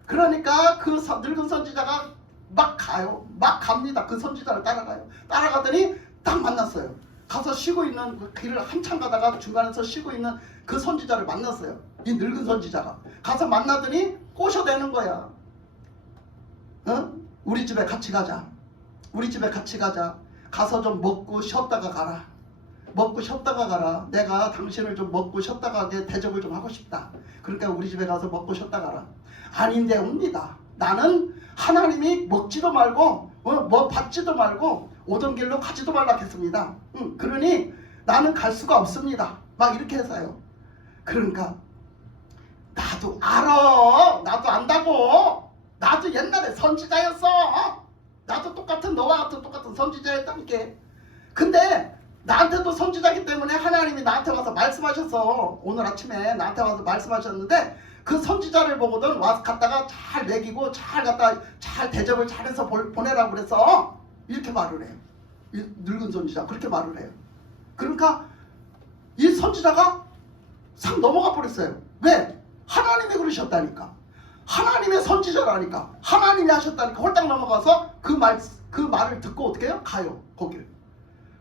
그러니까 그 늙은 선지자가 막 가요. 막 갑니다. 그 선지자를 따라가요. 따라가더니 딱 만났어요. 가서 쉬고 있는 그 길을 한참 가다가 중간에서 쉬고 있는 그 선지자를 만났어요. 이 늙은 선지자가 가서 만나더니 꼬셔대는 거야. 우리 집에 같이 가자. 가서 좀 먹고 쉬었다가 가라. 먹고 쉬었다가 가라. 내가 당신을 좀 먹고 쉬었다가 가게 대접을 좀 하고 싶다. 그러니까 우리 집에 가서 먹고 쉬었다 가라. 아닌데 옵니다. 나는 하나님이 먹지도 말고 뭐 받지도 말고 오던 길로 가지도 말라 했습니다. 그러니 나는 갈 수가 없습니다. 막 이렇게 해서요. 그러니까 나도 알아. 나도 안다고. 나도 옛날에 선지자였어. 나도 너와 같은 똑같은 선지자였다니까. 근데 나한테도 선지자이기 때문에 하나님이 나한테 와서 말씀하셨어. 오늘 아침에 나한테 와서 말씀하셨는데 그 선지자를 보고든 와서 갔다가 잘 먹이고 잘 갖다 잘 대접을 잘해서 보내라고 그래서 이렇게 말을 해요. 이 늙은 선지자 그렇게 말을 해요. 그러니까 이 선지자가 싹 넘어가 버렸어요. 왜? 하나님이 그러셨다니까. 하나님의 선지자라니까. 하나님이 하셨다니까 홀딱 넘어가서 그 말을 듣고 어떻게 해요? 가요. 거기를.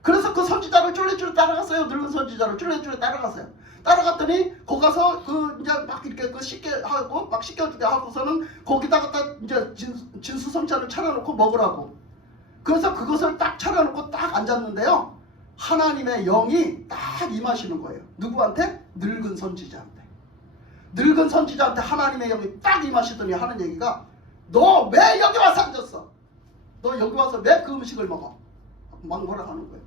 그래서 그 선지자를 쫄래쫄래 따라갔어요. 늙은 선지자를 쫄래쫄래 따라갔어요. 따라갔더니 거기 가서 이제 막 이렇게 씻게 하고 막 씻겨주게 하고서는 거기다가 딱 이제 진수성찬을 차려놓고 먹으라고. 그래서 그것을 딱 차려놓고 딱 앉았는데요. 하나님의 영이 딱 임하시는 거예요. 누구한테? 늙은 선지자한테. 늙은 선지자한테 하나님의 영이 딱 임하시더니 하는 얘기가 너 왜 여기 와서 앉았어? 너 여기 와서 왜 그 음식을 먹어? 막 뭐라 하는 거예요.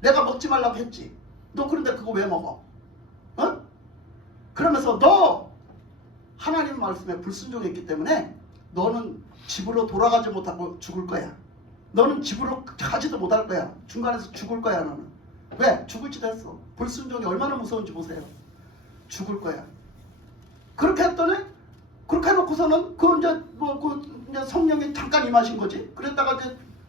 내가 먹지 말라고 했지. 너 그런데 그거 왜 먹어? 어? 그러면서 너 하나님 말씀에 불순종했기 때문에 너는 집으로 돌아가지 못하고 죽을 거야. 너는 집으로 가지도 못할 거야. 중간에서 죽을 거야 너는. 왜? 죽을지도 했어. 불순종이 얼마나 무서운지 보세요. 죽을 거야. 그렇게 했더니 그렇게 해놓고서는 이제 성령이 잠깐 임하신 거지. 그랬다가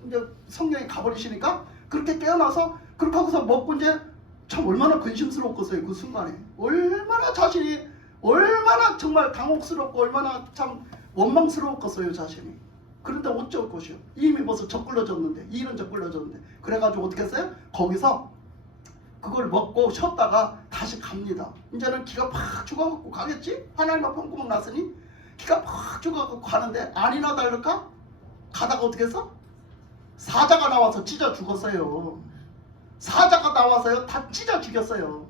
이제 성령이 가버리시니까 그렇게 깨어나서 그렇게 하고서 먹고 이제 참 얼마나 근심스러웠겠어요. 그 순간에 얼마나 자신이 얼마나 정말 당혹스럽고 얼마나 참 원망스러웠겠어요 자신이. 그런데 어쩔 것이요. 이미 벌써 젖글러졌는데 일은 젖글러졌는데 그래가지고 어떻게 했어요? 거기서 그걸 먹고 쉬었다가 다시 갑니다. 이제는 기가 팍 죽어갖고 가겠지? 하나님 앞에 펑구멍 났으니 기가 팍 죽어갖고 가는데 아니나 다를까? 가다가 어떻게 했어? 사자가 나와서 찢어 죽었어요. 사자가 나와서요 다 찢어 죽였어요.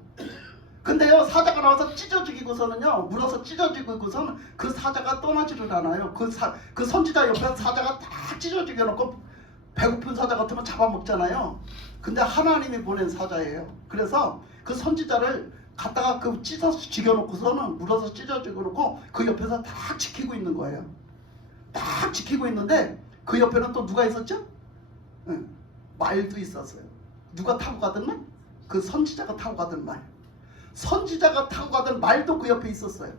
근데요 사자가 나와서 찢어 죽이고서는요 물어서 찢어 죽이고서는 그 사자가 떠나지를 않아요. 그 선지자 옆에 사자가 다 찢어 죽여놓고 배고픈 사자 같으면 잡아먹잖아요. 근데 하나님이 보낸 사자예요. 그래서 그 선지자를 갖다가 그 찢어서 죽여놓고서는 물어서 찢어 죽여놓고 그 옆에서 딱 지키고 있는 거예요. 딱 지키고 있는데 그 옆에는 또 누가 있었죠? 말도 있었어요. 누가 타고 가던 말? 그 선지자가 타고 가던 말. 선지자가 타고 가던 말도 그 옆에 있었어요.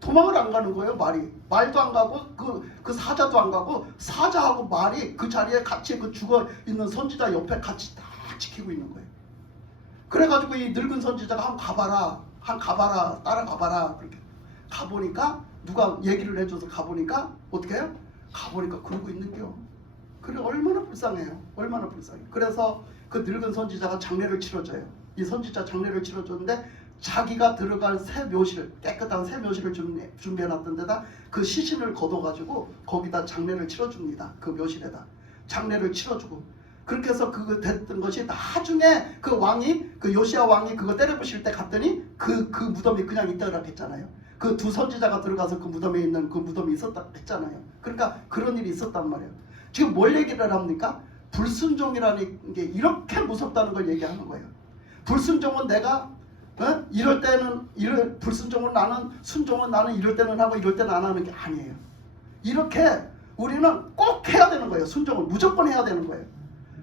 도망을 안 가는 거예요. 말도 안 가고 그 사자도 안 가고 사자하고 말이 그 자리에 같이 그 죽어 있는 선지자 옆에 같이 딱 지키고 있는 거예요. 그래가지고 이 늙은 선지자가 한번 가봐라 따라가봐라 그렇게 가보니까 누가 얘기를 해줘서 가보니까 어떻게 해요? 가보니까 그러고 있는겨. 그래 얼마나 불쌍해요. 얼마나 불쌍해. 그래서 그 늙은 선지자가 장례를 치러줘요. 이 선지자 장례를 치러줬는데 자기가 들어갈 새 묘실, 깨끗한 새 묘실을 준비해놨던 데다 그 시신을 걷어가지고 거기다 장례를 치러줍니다. 그 묘실에다 장례를 치러주고 그렇게 해서 그거 됐던 것이 나중에 그 왕이 그 요시야 왕이 그거 때려부실 때 갔더니 그 무덤이 그냥 있다고 했잖아요. 그 두 선지자가 들어가서 그 무덤에 있는 그 무덤이 있었다 했잖아요. 그러니까 그런 일이 있었단 말이에요. 지금 뭘 얘기를 합니까? 불순종이라는 게 이렇게 무섭다는 걸 얘기하는 거예요. 불순종은 내가 이럴 때는 불순종은 나는 순종은 나는 이럴 때는 하고 이럴 때는 안 하는 게 아니에요. 이렇게 우리는 꼭 해야 되는 거예요. 순종을 무조건 해야 되는 거예요.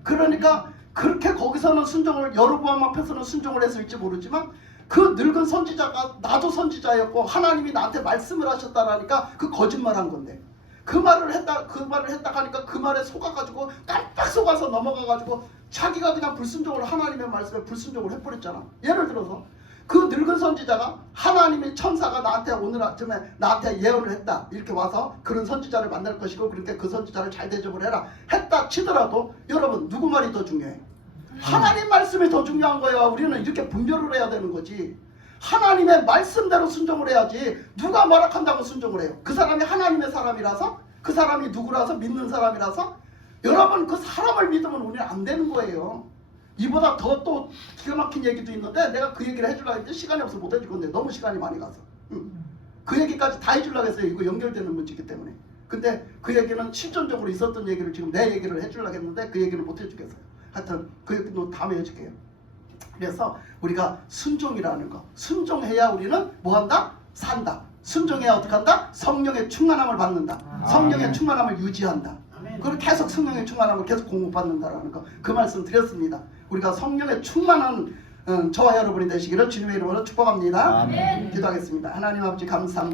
그러니까 그렇게 거기서는 순종을 여로보암 앞에서는 순종을 했을지 모르지만 그 늙은 선지자가 나도 선지자였고 하나님이 나한테 말씀을 하셨다라니까 그 거짓말한 건데 그 말을 했다 하니까 그 말에 속아가지고 깜빡 속아서 넘어가가지고 자기가 그냥 불순종을 하나님의 말씀에 불순종을 해버렸잖아. 예를 들어서 그 늙은 선지자가 하나님의 천사가 나한테 오늘 아침에 나한테 예언을 했다 이렇게 와서 그런 선지자를 만날 것이고 그렇게 그 선지자를 잘 대접을 해라 했다 치더라도 여러분 누구 말이 더 중요해? 하나님 말씀이 더 중요한 거야. 우리는 이렇게 분별을 해야 되는 거지. 하나님의 말씀대로 순종을 해야지 누가 뭐라 한다고 순종을 해요. 그 사람이 하나님의 사람이라서 그 사람이 누구라서 믿는 사람이라서 여러분 그 사람을 믿으면 우리는 안 되는 거예요. 이보다 더 또 기가 막힌 얘기도 있는데 내가 그 얘기를 해주려고 했는데 시간이 없어 못 해줄 건데 너무 시간이 많이 가서 그 얘기까지 다 해주려고 했어요. 이거 연결되는 문제이기 때문에. 근데 그 얘기는 실존적으로 있었던 얘기를 지금 내 얘기를 해주려고 했는데 그 얘기를 못 해주겠어요. 하여튼 그 얘기도 다음에 해줄게요. 그래서 우리가 순종이라는 거, 순종해야 우리는 뭐한다? 산다. 순종해야 어떻게 한다? 성령의 충만함을 받는다. 성령의 아멘. 충만함을 유지한다. 그리고 계속 성령의 충만함을 계속 공급받는다라는 거, 그 말씀 드렸습니다. 우리가 성령의 충만한 저와 여러분이 되시기를 주님의 이름으로 축복합니다. 아멘. 기도하겠습니다. 하나님 아버지 감사합니다.